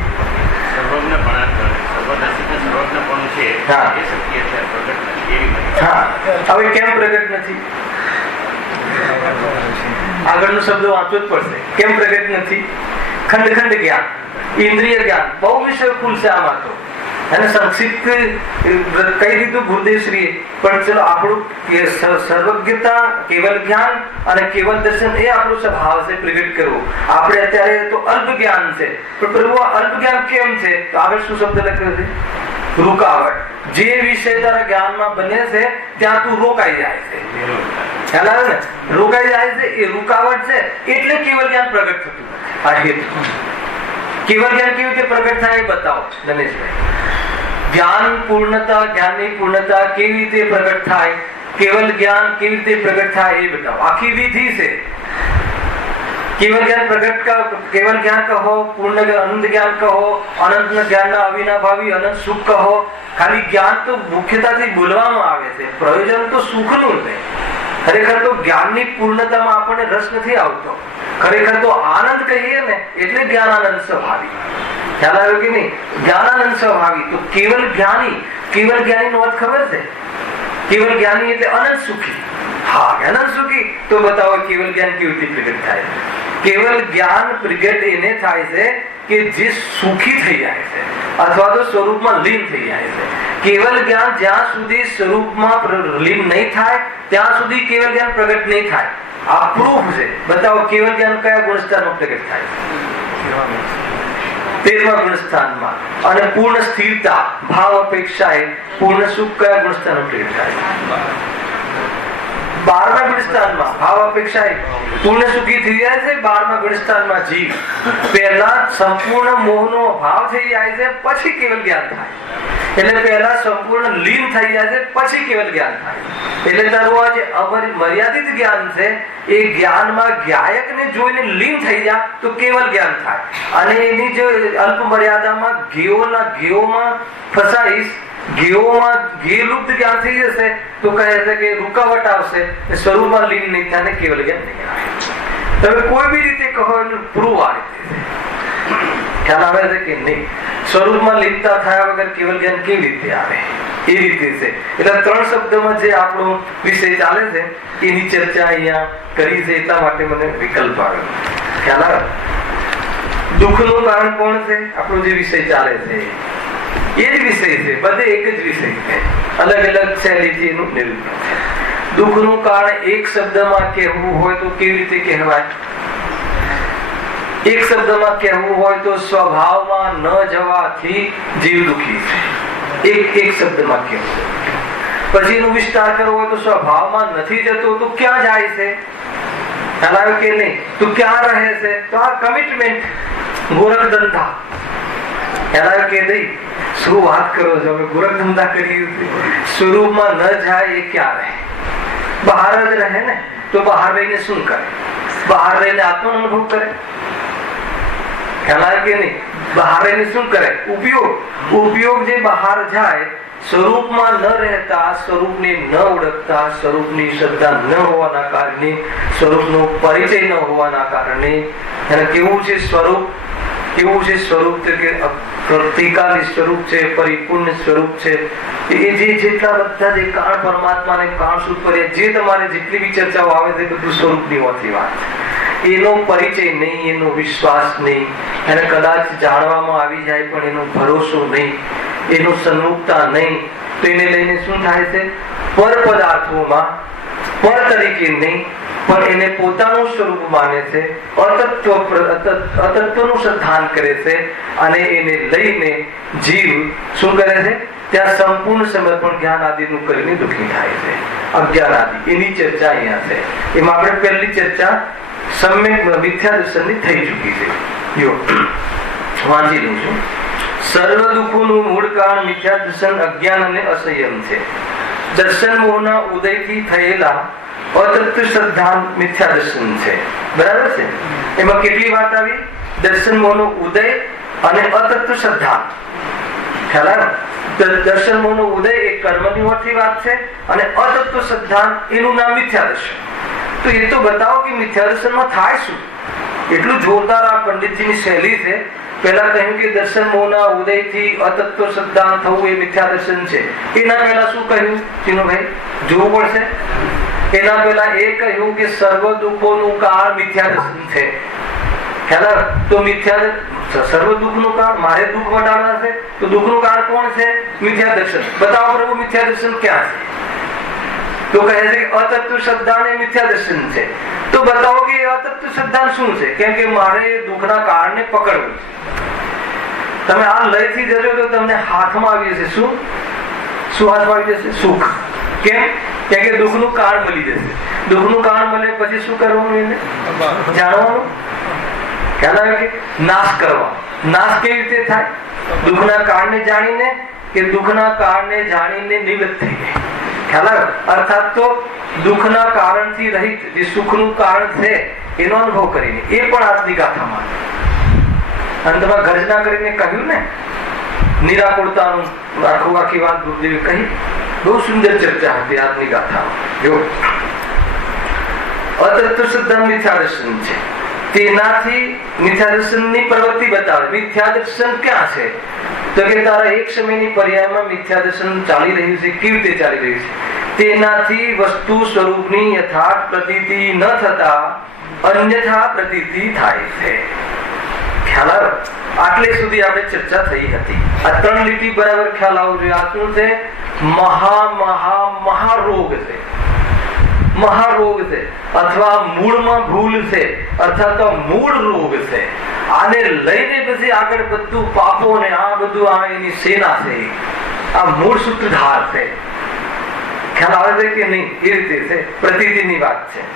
હવે કેમ પ્રગટ નથી? આગળનો શબ્દ વાંચવો જ પડશે. કેમ પ્રગટ નથી? ખંડ જ્ઞાન, ઇન્દ્રિય જ્ઞાન, બહુ વિષય ખુલશે આમાં તો. અને સંક્ષિપ્ત કહી દીધું ગુરુદેવશ્રીએ. પણ ચલો આપણું સર્વજ્ઞતા, કેવલ જ્ઞાન અને કેવલ દર્શન, એ આપણો સ્વભાવ છે પ્રગટ કરવો. આપણે અત્યારે તો અલ્પ જ્ઞાન છે, પણ પ્રભુ અલ્પ જ્ઞાન કેમ છે? તો આગળ શું શબ્દ લખ્યો છે? રૂકાવટ. જે વિષય તારા જ્ઞાનમાં બને છે ત્યાં તું રોકાઈ જાય છે. ખ્યાલ આવે ને? રોકાઈ જાય છે, એ રૂકાવટ છે. એટલે કેવલ જ્ઞાન પ્રગટ થતું. આ હેતુ. કેવલ જ્ઞાન કેવી રીતે પ્રગટ થાય એ બતાવો દિનેશભાઈ. જ્ઞાન પૂર્ણતા, જ્ઞાનની પૂર્ણતા કેવી રીતે પ્રગટ થાય, કેવલ જ્ઞાન કેવી રીતે પ્રગટ થાય એ બતાવો. આખી વિધિ છે. કેવલ જ્ઞાન પ્રગટ, કેવલ જ્ઞાન કહો, પૂર્ણ અનંત જ્ઞાન કહો, અનંત જ્ઞાનના અવિનાભાવી અનંત સુખ કહો. ખાલી જ્ઞાન તો મુખ્યતાથી બોલવામાં આવે છે, પ્રયોજન તો સુખનું છે. ખરેખર તો જ્ઞાનની પૂર્ણતામાં આપણને રસ નથી આવતો. ખરેખર તો આનંદ કહીએ ને એટલે જ્ઞાનાનંદ સ્વભાવી. ખ્યાલ આવ્યો કે નહીં? જ્ઞાનાનંદ સ્વભાવી. તો કેવલ જ્ઞાની નો અર્થ ખબર છે? કેવલ જ્ઞાની એટલે અનંત સુખી. હા, અનંત સુખી. તો બતાવો કેવલ જ્ઞાન કેવી રીતે પ્રગટ થાય? કેવલ જ્ઞાન પ્રગટ એને થાય છે કે જે સુખી થઈ જાય છે અથવા તો સ્વરૂપમાં લીન થઈ જાય છે. કેવલ જ્ઞાન જ્યાં સુધી સ્વરૂપમાં લીન નહીં થાય ત્યાં સુધી કેવલ જ્ઞાન પ્રગટ નહીં થાય. આ પ્રૂફ છે. બતાવો કેવલ જ્ઞાન કયા ગુણસ્થાનમાં પ્રગટ થાય? 13મા ગુણસ્થાનમાં. અને પૂર્ણ સ્થિરતા, ભાવ અપેક્ષાએ પૂર્ણ સુખ કયા ગુણસ્થાનમાં પ્રગટ થાય? 12મા ગુણસ્થાનમાં. ભાવ અપેક્ષાએ પૂર્ણ સુખી થઈ જાય છે. 12મા ગુણસ્થાનમાં જીવ પહેલા સંપૂર્ણ મોહનો ભાવ થઈ જાય છે, પછી કેવલ જ્ઞાન થાય. એટલે પહેલા સંપૂર્ણ લીન થઈ જાય છે, પછી કેવલ જ્ઞાન થાય. એટલે તારું આ જે મર્યાદિત જ્ઞાન છે એ જ્ઞાનમાં જ્ઞાયકને જોઈને લીન થઈ જાય તો કેવલ જ્ઞાન થાય. અને એની જો અલ્પ મર્યાદામાં ઘેઓમાં ફસાઈશ, ઘેઓમાં ઘેલુપ્ત જ્ઞાન થઈ જશે તો કહે છે કે રૂકાવટ આવશે, સ્વરૂપમાં લીન નહીં થાય, કેવલ જ્ઞાન નહીં આવે. તમે કોઈ બી રીતે કહો એનું પ્રૂવ આ રીતે ખ્યાલ આવે છે કે નહીં? સ્વરૂપમાં લીનતા થયા વગર કેવલ જ્ઞાન કેવી રીતે આવે? એ રીતે છે. એટલે 3 શબ્દમાં જે આપણો વિષય ચાલે છે એની ચર્ચા અહીંયા કરી છે. એટલા માટે મને વિકલ્પ આવ્યો. ખ્યાલ આવે? દુઃખનું કારણ કોણ છે? આપણો જે વિષય ચાલે છે એ જ વિષય છે. બધે એક જ વિષય છે, અલગ અલગ શૈલીથી એનું નિરૂપણ છે. દુઃખનું કારણ એક શબ્દમાં કહેવું હોય તો કેવી રીતે કહેવાય? એક શબ્દમાં કહેવું હોય તો સ્વભાવમાં ન જવાથી જીવ દુઃખી છે. એક શબ્દમાં કહેવું. પછી એનો વિસ્તાર કરવો હોય તો સ્વભાવમાં નથી જતો તો ક્યાં જાય છે? ખ્યાલ આવ્યો કે નહીં? તો ક્યાં રહે છે? તો આ કમિટમેન્ટ, ગોરખ ધંધા. ખ્યાલ કે નહીં? શું વાત કરો છો? અમે ગોરખ ધંધા કરીએ, સ્વરૂપમાં ન જાય એ ક્યાં રહે? બહાર જ રહે ને. તો બહાર રહીને શું કરે? બહાર રહીને આત્મનો અનુભવ કરે. ખ્યાલ કે નહીં? બહાર રહીને શું કરે? ઉપયોગ જે બહાર જાય, સ્વરૂપમાં ન રહેતા, સ્વરૂપને ન ઓળખતા, સ્વરૂપની શ્રદ્ધા ન હોવાના કારણે, સ્વરૂપનો પરિચય ન હોવાના કારણે, અને કેવું છે સ્વરૂપ? કેવું છે સ્વરૂપ? કે પ્રતિકાલી સ્વરૂપ છે, પરિપૂર્ણ સ્વરૂપ છે. એ જે જેટલા બધા જે કાળ પરમાત્મા ને કાળ સુપર જે તમારે જેટલી બી ચર્ચાઓ આવે છે, બધું સ્વરૂપની હોતી વાત છે. એનો પરિચય નહીં, એનો વિશ્વાસ નહીં, એને કદાચ જાણવામાં આવી જાય પણ એનો ભરોસો નહીં, એનું સન્મુખતા નહીં, તો એને લઈને શું થાય છે? પર પદાર્થોમાં પર તરીકે નહીં, પણ એને પોતાનું સ્વરૂપ માને છે, અતત્વનું સિદ્ધાંત કરે છે, અને એને લઈને જીવ શું કરે છે? ત્યાં સંપૂર્ણ સમર્પણ જ્ઞાન આદિનું કરીને દુઃખી થાય છે. અજ્ઞાન આદિ એની ચર્ચા અહીંયા છે. એમાં આપણે પહેલી ચર્ચા સમ્યક મિથ્યા દર્શનની થઈ ચૂકી છે. જો વાંચી લઉં છું. સર્વ દુઃખોનું મૂળ કારણ મિથ્યા દર્શન, અજ્ઞાન અને અસંયમ છે. દર્શન મોહના ઉદયથી થયેલા અતત્વ સિદ્ધાંત મિથ્યા દર્શન છે. બરાબર છે? એમાં કેટલી વાત આવી? દર્શન મોહનો ઉદય અને અતત્વ સિદ્ધાંત. ખ્યાલ આવ્યો? દર્શન મોહનો ઉદય એ કર્મની ઓરથી વાત છે, અને અતત્વ સિદ્ધાંત એનું નામ મિથ્યા દર્શન. તો એ તો બતાવો કે મિથ્યા દર્શનમાં થાય શું? એટલું જોરદાર આ પંડિતજીની શૈલી છે. પહેલા કહ્યું કે દર્શન મોહના ઉદયથી અતત્વ સિદ્ધાંત થવું એ મિથ્યા દર્શન છે. એના પહેલા શું કહ્યું ચિનુભાઈ? જોવું પડશે. એના પહેલા એ કહ્યું કે સર્વ દુઃખોનું કારણ મિથ્યા દર્શન છે. ખ્યાલ? તો મિથ્યા સર્વ દુઃખનું કારણ, મારે દુઃખ વટાવવા છે, તો દુઃખનું કારણ કોણ છે? મિથ્યા દર્શન. બતાવો પ્રભુ મિથ્યા દર્શન ક્યાં છે? તો કહે છે કે અતત્વ સિદ્ધાંત એ મિથ્યા દર્શન છે. તો બતાવો કે અતત્વ સિદ્ધાંત શું છે? કેમ કે મારે દુઃખના કારણને પકડવું છે. તમે આ લયથી જજો તો તમને હાથમાં આવી જશે. શું હાથમાં આવી જશે? સુખ. કેમ? કેમ કે દુઃખનું કારણ મળી જશે. દુઃખનું કારણ મળે પછી શું કરવાનું? એને જાણવાનું. ખ્યાલ આવે કે નાશ કરવા. નાશ કેવી રીતે થાય? દુઃખના કારણને જાણીને, કે દુઃખના કારણને જાણીને નિવૃત્ત થઈ જાય. ખ્યાલ આવે? અર્થાત તો દુઃખના કારણથી રહિત જે સુખનું કારણ છે એનો અનુભવ કરીને, એ પણ આત્મિક ગાથામાં. અંતમાં ગર્જના કરીને કહ્યું ને, નિરાકુરતાનું આખી વાત ગુરુદેવે કહી. બહુ સુંદર ચર્ચા હતી આત્મિક ગાથામાં. જો અતત્વ સિદ્ધાંત મિથ્યા દર્શન છે. તેનાથી મિથ્યા દર્શનની પ્રવૃત્તિ બતાવે. મિથ્યા દર્શન ક્યાં છે? તો કે તારા એક સમયની પર્યાયમાં મિથ્યા દર્શન ચાલી રહ્યું છે. કેવી રીતે ચાલી રહ્યું છે? તેનાથી વસ્તુ સ્વરૂપની યથાર્થ પ્રતીતિ ન થતા અન્યથા પ્રતીતિ થાય છે. ખ્યાલ આવ્યો? આટલે સુધી આપણે ચર્ચા થઈ હતી. આ 3 લીટી બરાબર ખ્યાલ આવવો જોઈએ. આ શું છે? મહારોગ છે. મહારોગ છે, અથવા મૂળમાં ભૂલ છે, અર્થાત મૂળ રોગ છે. આને લઈને પછી આગળ બધું પાપો ને આ બધું આ એની સેના છે. આ મૂળ સૂત્રધાર છે. ખ્યાલ આવે છે કે નહીં? એ રીતે છે. પ્રતીતિની વાત છે.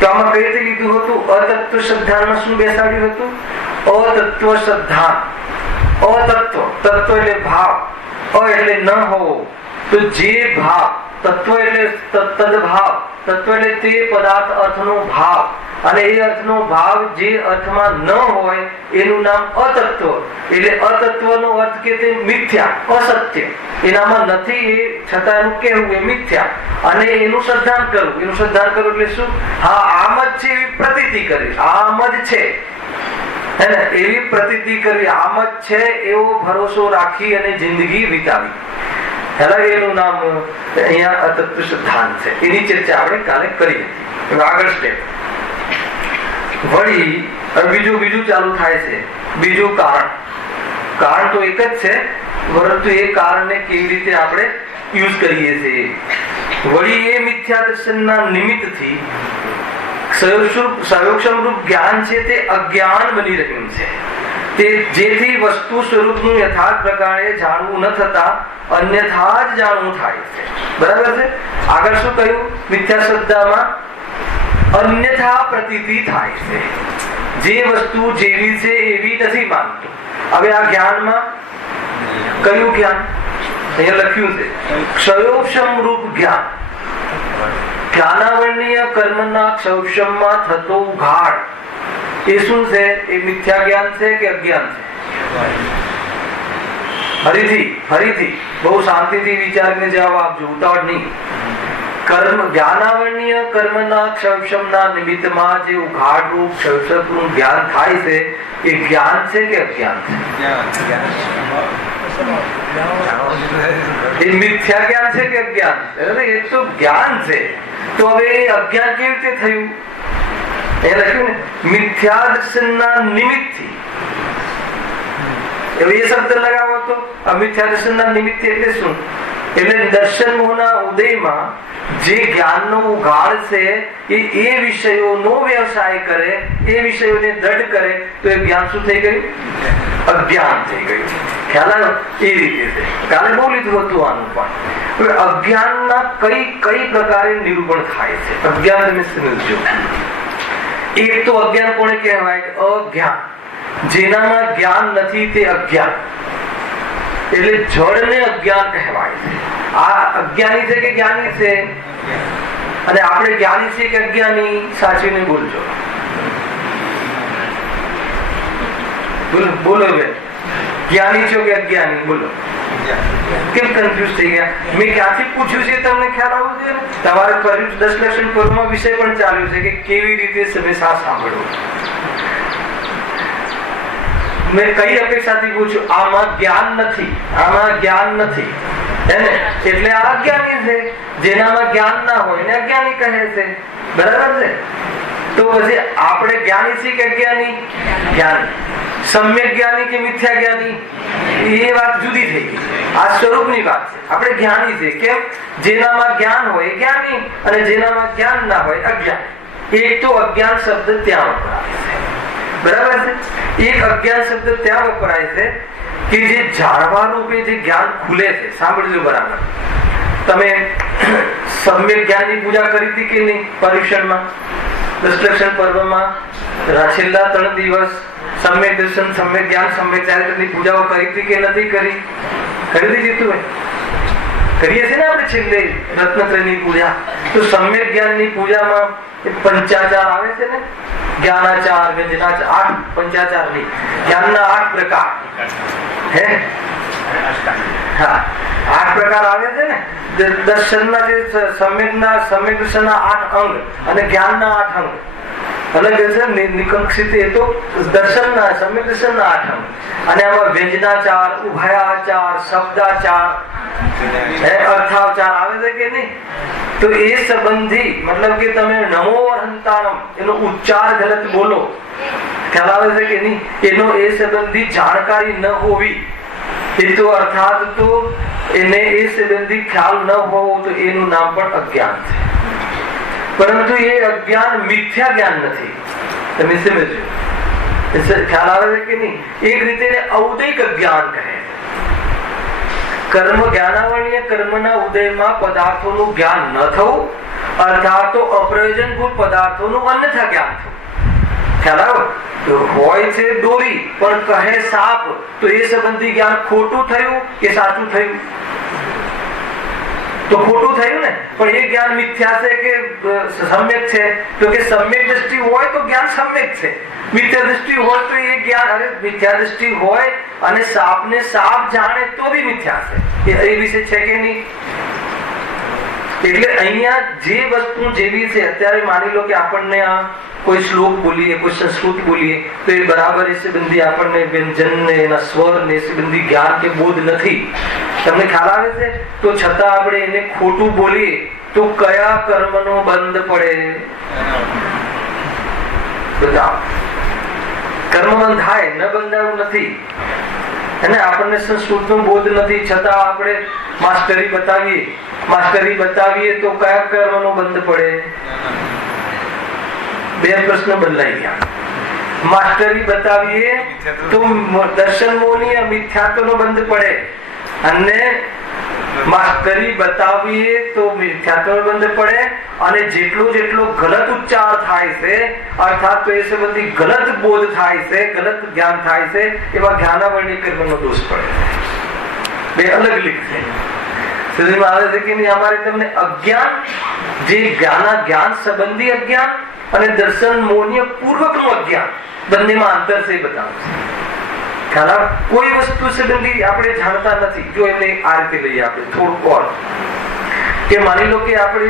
તો આમાં કઈ રીતે લીધું હતું? અતત્વ સિદ્ધાંતમાં શું બેસાડ્યું હતું? અતત્વ સિદ્ધાંત. અતત્વ, તત્વ એટલે ભાવ, અ એટલે ન હોવો, તો જે ભાવ, તત્વ એટલે તદભાવ, તત્વ એટલે તે પદાર્થ અર્થનો ભાવ, અને એ અર્થનો ભાવ જે અર્થમાં ન હોય એનું નામ અતત્વ. એટલે અતત્વનો અર્થ કે તે મિથ્યા, અસત્ય, એનામાં નથી એ છતાં એનું કહેવું એ મિથ્યા, અને એનું સિદ્ધાંત કરવું. એનું સિદ્ધાંત કરવું એટલે શું? હા, આમ જ છે એવી પ્રતીતિ કરવી. આમ જ છે એવી પ્રતીતિ કરવી, આમ જ છે એવો ભરોસો રાખી અને જિંદગી વિતાવી. એનું નામ અહીંયા અતત્વ સિદ્ધાંત છે. એની ચર્ચા આપણે કાલે કરી હતી. આગળ સ્ટેપ વળી બીજું ચાલુ થાય છે. બીજું કારણ તો એક જ છે, પરંતુ એ કારણને કેવી રીતે આપણે યુઝ કરીએ છીએ. વળી એ મિથ્યા દર્શનના નિમિત્તથી સંયોગસ્વરૂપ જ્ઞાન છે તે અજ્ઞાન બની રહ્યું છે. તે જેથી વસ્તુ સ્વરૂપનું યથાર્થ પ્રકારે જાણવું ન થતા અન્યથા જ જાણવું થાય છે. બરાબર છે? આગળ શું કહ્યું? મિથ્યા શબ્દમાં અન્યથા પ્રતીતિ થાય છે. જે વસ્તુ જેવી છે એવી નથી માનતો. હવે આ જ્ઞાનમાં કયું જ્ઞાન? અહીંયા લખ્યું છે ક્ષયોક્ષમ રૂપ જ્ઞાન. જ્ઞાનાવરણીય કર્મના ક્ષયોક્ષમમાં થતો ઉઘાડ એ શું છે? એ મિથ્યા જ્ઞાન છે કે અજ્ઞાન છે? ફરીથી બહુ શાંતિથી વિચારીને જવાબ આપજો, ઉતાવળ નહીં. જ્ઞાનાવરણીય કર્મના ક્ષયોક્ષમના નિમિત્તમાં જે ઉઘાડ રૂપ ક્ષયોક્ષમનું જ્ઞાન થાય છે એ જ્ઞાન છે કે અજ્ઞાન છે? એ મિથ્યા જ્ઞાન છે કે અજ્ઞાન? એ તો જ્ઞાન છે. તો હવે અજ્ઞાન કેવી રીતે થયું? એ લખ્યું ને મિથ્યા દર્શનના નિમિત્તથી. એ શબ્દ લગાવો તો મિથ્યા દર્શનના નિમિત્ત એટલે શું? એટલે દર્શન મોહના ઉદયમાં જે જ્ઞાનનો ઉઘાડ છે એ વિષયોનો વ્યવસાય કરે, એ વિષયોને દ્રઢ કરે તો એ જ્ઞાન શું થઈ ગયું? અજ્ઞાન થઈ ગયું. ખ્યાલ આવ્યો? એ રીતે છે. કાલે બહુ લીધું હતું આનું પણ. અજ્ઞાનના કઈ પ્રકારે નિરૂપણ થાય છે? અજ્ઞાન તમે સમજો. એક તો અજ્ઞાન કોને કહેવાય? અજ્ઞાન. જેનામાં જ્ઞાન નથી તે અજ્ઞાન. એટલે જડને અજ્ઞાન કહેવાય છે. આ અજ્ઞાની છે કે જ્ઞાની છે? અને આપણે જ્ઞાની છે કે અજ્ઞાની? સાચવીને બોલજો. બોલો બેન, જ્ઞાની છો કે અજ્ઞાની? બોલો. કેમ કન્ફ્યુઝ થઈ ગયા? મેં ક્યાંથી પૂછ્યું છે તમને ખ્યાલ આવવો જોઈએ. તમારે 10 લક્ષણ પૂર્વમાં વિષય પણ ચાલ્યું છે કે કેવી રીતે સમયસર સાંભળવું. મેં કઈ અપેક્ષાથી પૂછ્યું? આમાં જ્ઞાન નથી, આમાં જ્ઞાન નથી એટલે આ અજ્ઞાની છે. જેનામાં જ્ઞાન ના હોય એને અજ્ઞાની કહે છે. બરાબર છે? તો પછી આપણે જ્ઞાની છીએ કે અજ્ઞાની? જ્ઞાની. સમ્યક જ્ઞાની કે મિથ્યા જ્ઞાની? એ વાત જુદી થઈ ગઈ. આ સ્વરૂપની વાત છે. આપણે જ્ઞાની છે. કેમ? જેનામાં જ્ઞાન હોય જ્ઞાની અને જેનામાં જ્ઞાન ના હોય અજ્ઞાની. એક તો અજ્ઞાન શબ્દ ત્યાં વપરાય છે. બરાબર છે? એક અજ્ઞાન શબ્દ ત્યાં વપરાય છે કે જે જાણવા રૂપે જે જ્ઞાન ખુલે છે. સાંભળજો બરાબર. તમે સમ્યક જ્ઞાનની પૂજા કરી હતી કે નહીં? પર્યુષણમાં 10 લક્ષણ પર્વમાં છેલ્લા 3 દિવસ સમ્યક દર્શન, સમ્યક જ્ઞાન, સમ્યક ચારિત્રની પૂજાઓ કરી હતી કે નથી કરી? કરી દીધું કરીએ છીએ ને આપણે છેલ્લે રત્નત્રયની પૂજા. તો સમ્યક જ્ઞાનની પૂજામાં પંચાચાર આવે છે ને? જ્ઞાનાચાર, વ્યંજનાચાર, 8 પંચાચાર ની જ્ઞાનના 8 પ્રકાર. હે હા, 8 પ્રકાર આવે છે ને? દર્શનના જે સમ્યક દર્શનના 8 અંગ અને જ્ઞાનના 8 અંગ અલગ છે. નિકંક્ષિત એ તો દર્શનના સમ્યક દર્શનના 8 અંગ. અને આમાં વ્યંજનાચાર, ઉભયાચાર, શબ્દાચાર, અર્થાચાર આવે છે કે નહીં? તો એ સંબંધી મતલબ કે તમે નમો હંતાણમ એનો ઉચ્ચાર ગલત બોલો, ખ્યાલ આવે છે કે નહીં? એનો એ સંબંધી જાણકારી ન હોવી, એ તો અર્થાત તો એને એ સંબંધી ખ્યાલ ન હોવો તો એનું નામ પણ અજ્ઞાન છે. પરંતુ એ અજ્ઞાન મિથ્યા જ્ઞાન નથી. તમે સમજો? ખ્યાલ આવે છે કે નહીં? એક રીતે ઔદૈક જ્ઞાન કહે. કર્મ જ્ઞાનાવરણીય કર્મના ઉદયમાં પદાર્થોનું જ્ઞાન ન થવું અર્થાત તો અપ્રયોજનભૂત પદાર્થોનું અન્યથા જ્ઞાન થવું. ખ્યાલ આવ્યો? હોય છે દોરી પણ કહે સાપ, તો એ સંબંધી જ્ઞાન ખોટું થયું કે સાચું થયું? તો ખોટું થયું ને. પણ એ જ્ઞાન મિથ્યા છે કે સમ્યક છે? તો કે સમ્યક દ્રષ્ટિ હોય તો જ્ઞાન સમ્યક છે. મિથ્યા દ્રષ્ટિ હોય તો એ જ્ઞાન, અરે મિથ્યા દ્રષ્ટિ હોય અને સાપને સાપ જાણે તો બી મિથ્યા છે. એ વિશે છે કે નહીં? એટલે અહીંયા જે વસ્તુ જેવી છે, અત્યારે માની લો કે આપણને આ કોઈ શ્લોક બોલીએ, કોઈ સંસ્કૃત બોલીએ તો એ બરાબર એ સંબંધી આપણને વ્યંજન ને એના સ્વર ને સંબંધી જ્ઞાન કે બોધ નથી. તમને ખ્યાલ આવે છે? તો છતાં આપણે એને ખોટું બોલીએ તો કયા કર્મનો બંધ પડે? બતાવો. કર્મ બંધાય, ન બંધાયું નથી. અને આપણને સંસ્કૃતનો બોધ નથી, છતાં આપણે માસ્ટરી બતાવીએ તો કયા કર્મનો બંધ પડે? બે પ્રશ્ન બદલાઈ ગયા. માસ્ટરી બતાવીએ તો દર્શન મોહની મિથ્યાત્વનો બંધ પડે, અને માસ્ટરી બતાવીએ તો મિથ્યાત્વનો બંધ પડે. અને જેટલો ગલત ઉચ્ચાર થાય છે અર્થાત તો એ સંબંધી ગલત બોધ થાય છે, ગલત જ્ઞાન થાય છે, એવા જ્ઞાનાવરણીય કર્મનો દોષ પડે. બે અલગ લીક છે. સુધીમાં આવે છે કે નહીં, અમારે તમને અજ્ઞાન, જે જ્ઞાન સંબંધી અજ્ઞાન અને દર્શન મોહનીય પૂર્વકનું અજ્ઞાન, બંનેમાં અંતર છે બતાવશે. કોઈ વસ્તુ સંબંધી આપણે જાણતા નથી. જો એમને આ રીતે લઈએ આપણે થોડુંક ઓર, કે માની લો કે આપણે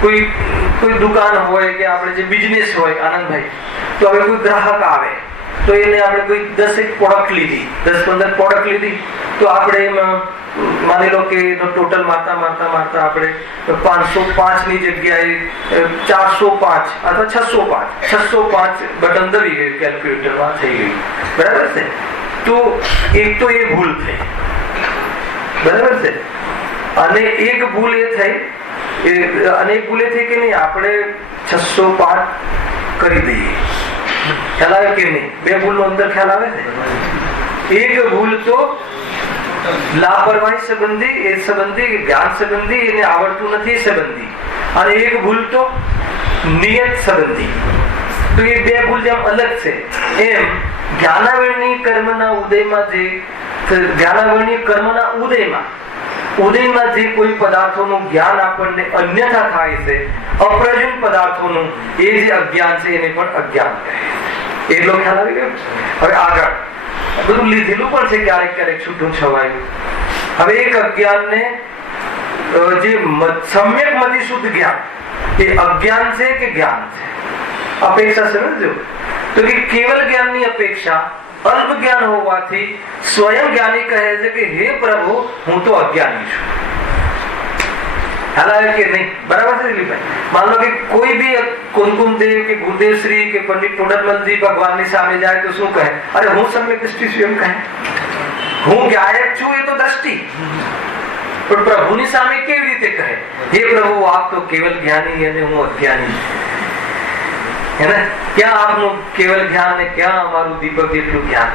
કોઈ દુકાન હોય કે આપણે જે બિઝનેસ હોય આનંદભાઈ, તો હવે કોઈ ગ્રાહક આવે તો એને આપણે કોઈ 10 પ્રોડક્ટ લીધી, 10-15 પ્રોડક્ટ લીધી, તો આપણે એમાં માની લો કે ટોટલ મારતા આપણે 505 ની જગ્યાએ 405 અથવા 605 બટન દબી ગયું, કેલ્ક્યુલેટરમાં થઈ ગયું. બરાબર છે? તો એક તો એ ભૂલ થઈ, બરાબર છે. અને એક ભૂલ એ થઈ કે નહીં, આપણે 605 કરી દઈએ. ખ્યાલ આવે કે નહીં? બે ભૂલ નો અંદર ખ્યાલ આવે છે. એક ભૂલ તો લાપરવાહી સંબંધી, એ સંબંધી, જ્ઞાન સંબંધી, એને આવડતું નથી સંબંધી, અને એક ભૂલ તો નિયત સંબંધી. તો એ બે ભૂલ જેમ અલગ છે, એમ જ્ઞાનાવરણી કર્મના ઉદયમાં જે કોઈ પદાર્થોનું જ્ઞાન આપણને અન્યથા થાય છે, અપ્રયોજન પદાર્થોનું, એ જે અજ્ઞાન છે એને પણ અજ્ઞાન કહે. એટલો ખ્યાલ આવી ગયો. હવે આગળ બધું લીધેલું પણ છે, ક્યારેક છૂટું છવાયું. હવે એક અજ્ઞાનને જે સમ્યક મતિ શુદ્ધ જ્ઞાન, એ અજ્ઞાન છે કે જ્ઞાન છે? અપેક્ષા સમજો તો કે કેવલ જ્ઞાનની અપેક્ષા અલ્પ જ્ઞાન હોવાથી સ્વયં જ્ઞાની કહે છે કે હે પ્રભુ, હું તો અજ્ઞાની છું. ખ્યાલ આવે કે નહીં? બરાબર છે દિલીપભાઈ? માન લો કે કોઈ બી કુમકુમદેવ કે ગુરુદેવ શ્રી કે પંડિત ટોડરમલજી ભગવાનની સામે જાય તો શું કહે? અરે હું સમ્યક દ્રષ્ટિ છું એમ કહે. હું ગાયક છું એ તો દ્રષ્ટિ. પણ પ્રભુની સામે કેવી રીતે કહે? હે પ્રભુ, આપ તો કેવલ જ્ઞાની અને હું અજ્ઞાની. ક્યાં આપનું કેવલ જ્ઞાન ને ક્યાં અમારું દીપક જેટલું જ્ઞાન?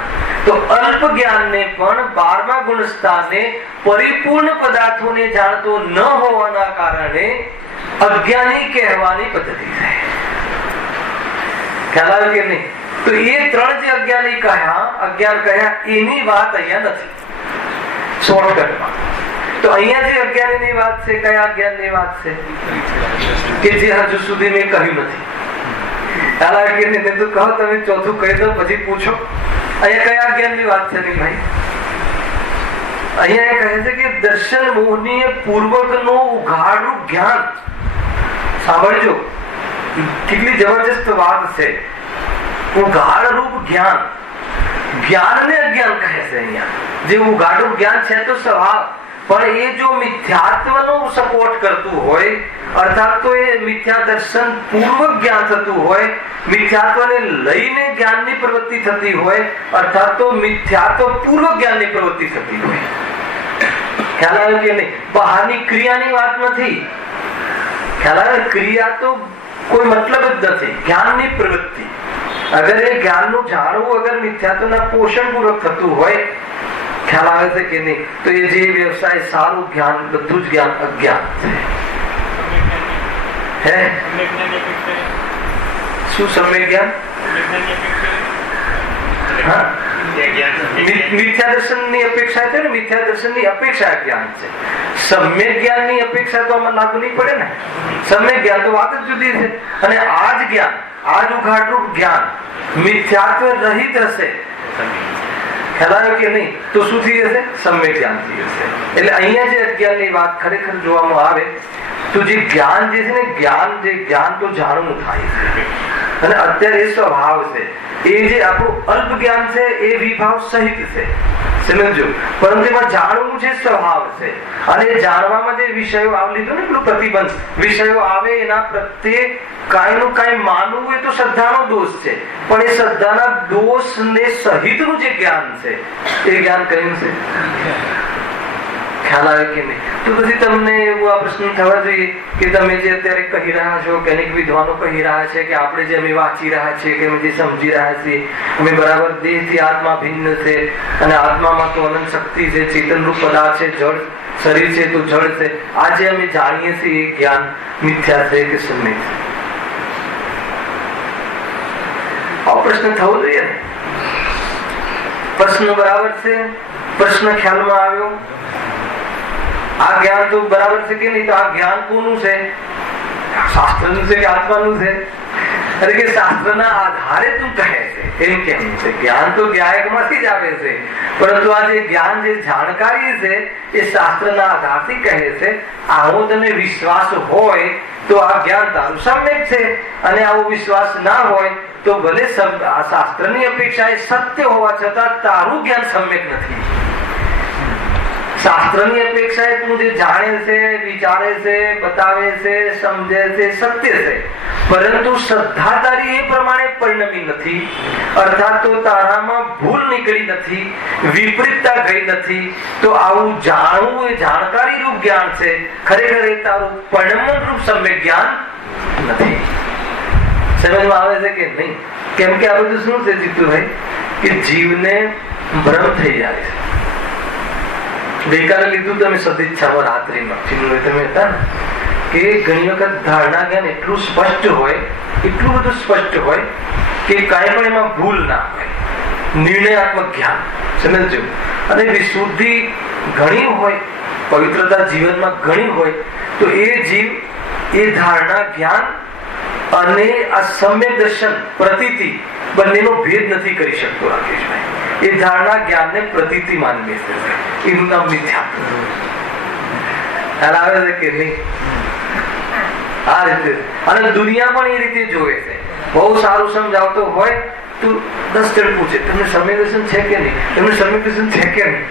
તો અલ્પ જ્ઞાનને પણ 12મા ગુણ સ્થાને પરિપૂર્ણ પદાર્થોને જાણતો ન હોવાના કારણે અજ્ઞાની કહેવાની પદ્ધતિ છે. ખ્યાલ આવે કે નહીં? તો એ ત્રણ જે અજ્ઞાન કહ્યા એની વાત અહીંયા નથી શોર્ટકટમાં. તો અહીંયા જે અજ્ઞાનીની વાત છે, કયા અજ્ઞાનની વાત છે? કે જે હજુ સુધી મેં કહ્યું નથી. કહો તમે ચોથું કહી દો, પછી પૂછો. અહીંયા કયા જ્ઞાનની વાત છે ભાઈ? અહીંયા કહે છે કે દર્શન મોહનીય પૂર્વકનું ઉઘાડું જ્ઞાન. સાંભળજો, કેટલી જબરજસ્ત વાત છે. ઉઘાડ રૂપ જ્ઞાન, જ્ઞાનને અજ્ઞાન કહે છે અહીંયા. જે ઉઘાડું જ્ઞાન છે તો સ્વભાવ, પણ એ જો મિથ્યાત્વનો સપોર્ટ કરતું હોય, અર્થાત તો એ મિથ્યા દર્શન પૂર્વક જ્ઞાન થતું હોય, મિથ્યાત્વને લઈને જ્ઞાનની પ્રવૃત્તિ થતી હોય, અર્થાત તો મિથ્યાત્વ પૂર્વક જ્ઞાનની પ્રવૃત્તિ થતી હોય. ખ્યાલ આવે કે નહીં? બહારની ક્રિયાની વાત નથી. ખ્યાલ આવે? ક્રિયા તો કોઈ મતલબ જ નથી, જ્ઞાનની પ્રવૃત્તિ. અગર એ જ્ઞાનનું જાણવું અગર મિથ્યાત્વના પોષણ પૂર્વક થતું હોય, ખ્યાલ આવે છે કે નહીં? તો એ જે વ્યવસાય, સારું જ્ઞાન, બધું જ જ્ઞાન અજ્ઞાન છે. શું સમ્યક જ્ઞાન? મિથ્યા દર્શનની અપેક્ષા છે ને, મિથ્યા દર્શનની અપેક્ષા જ્ઞાન છે. સમ્યક જ્ઞાનની અપેક્ષા તો આમાં લાગુ નહીં પડે ને. સમ્યક જ્ઞાન તો વાત જ જુદી છે. અને આ જ જ્ઞાન, આ જ ઉઘાડરૂપ જ્ઞાન મિથ્યાત્વ રહિત હશે. ખ્યાલ આવ્યો કે નહીં? તો શું થઈ જશે? સમ્યક જ્ઞાન થઈ જશે. એટલે અહીંયા જે અજ્ઞાનની વાત ખરેખર જોવામાં આવે તો જે જ્ઞાન જે છે ને, જ્ઞાન તો જાણવું થાય છે. અને અત્યારે એ સ્વભાવ છે, એ જે આપણું અલ્પ જ્ઞાન છે એ વિભાવ સહિત છે, સમજો. પરંતુ એમાં જાણવું જે સ્વભાવ છે, અને જાણવામાં જે વિષયો આવી લીધો ને, પેલું પ્રતિબંધ વિષયો આવે એના પ્રત્યે કાંઈ નું કાંઈ માનવું, એ તો શ્રદ્ધાનો દોષ છે. પણ એ શ્રદ્ધાના દોષ ને સહિતનું જે જ્ઞાન છે એ જ્ઞાન કયું છે? ખ્યાલ આવે કે નહીં? તો પછી તમને એવું આ પ્રશ્ન થવા જોઈએ કે તમે જે અત્યારે કહી રહ્યા છો, કે અનેક વિદ્વાનો કહી રહ્યા છે કે આપણે જે અમે વાંચી રહ્યા છીએ, કે અમે જે સમજી રહ્યા છીએ, અમે બરાબર દેહથી આત્મા ભિન્ન છે, અને આત્મામાં તો અનંત શક્તિ છે, ચેતનરૂપ પદાર્થ છે, જળ શરીર છે તો જળ છે. આજે અમે જાણીએ છીએ એ જ્ઞાન મિથ્યા છે કે સમ્યક છે? આવો પ્રશ્ન થવો જોઈએ ને. પ્રશ્ન બરાબર છે, પ્રશ્ન ખ્યાલમાં આવ્યો, આ જ્ઞાન તો બરાબર છે કે નહીં? તો આ જ્ઞાન કોનું છે? શાસ્ત્રનું છે કે આત્માનું છે? અરે કે શાસ્ત્રના આધારે તું કહે છે એમ કેમ છે? જ્ઞાન તો જ્ઞાયકમાંથી જ આવે છે, પરંતુ આ જે જ્ઞાન, જે જાણકારી છે એ શાસ્ત્રના આધારથી કહે છે. આવો તને વિશ્વાસ હોય તો આ જ્ઞાન તારું સમ્યક છે, અને આવો વિશ્વાસ ના હોય તો ભલે શાસ્ત્રની અપેક્ષાએ સત્ય હોવા છતાં તારું જ્ઞાન સમ્યક નથી. શાસ્ત્રની અપેક્ષાએ તું જે જાણે છે, વિચારે છે, બતાવે છે, સમજે છે, સત્ય છે, પરંતુ શ્રદ્ધા તારી એ પ્રમાણે પરિણમી નથી, અર્થાત તો તારામાં ભૂલ નીકળી નથી, વિપરીતતા ગઈ નથી. તો આવું જાણવું એ જાણકારી રૂપ જ્ઞાન છે, ખરેખર એ તારું પરિણમન રૂપ સમ્યક જ્ઞાન નથી. સમજમાં આવે છે કે નહીં? કેમ કે આ બધું શું છે જીતુભાઈ, કે જીવને ભ્રમ થઈ જાય છે. ગઈકાલે લીધું તમે સદિચ્છામાં રાત્રિમાં તમે હતા ને, કે ઘણી વખત ધારણા જ્ઞાન એટલું સ્પષ્ટ હોય, એટલું બધું સ્પષ્ટ હોય કે કાંઈ પણ એમાં ભૂલ ના હોય. નિર્ણયાત્મક જ્ઞાન સમજો, અને વિશુદ્ધિ ઘણી હોય, પવિત્રતા જીવનમાં ઘણી હોય, તો એ જીવ એ ધારણા જ્ઞાન અને આ સમ્યક દર્શન પ્રતીતિ બંનેનો ભેદ નથી કરી શકતો. રાકેશભાઈ, એ ધારણા જ્ઞાનને પ્રતીતિ માની બેસે છે, એનું નામ મિથ્યા. આવે છે કે નહીં? આ રીતે. અને દુનિયા પણ એ રીતે જોવે છે. બહુ સારું સમજાવતો હોય તો 10 જણ પૂછે તમને સમ્યક દર્શન છે કે નહીં, તમને સમ્યક દર્શન છે કે નહીં,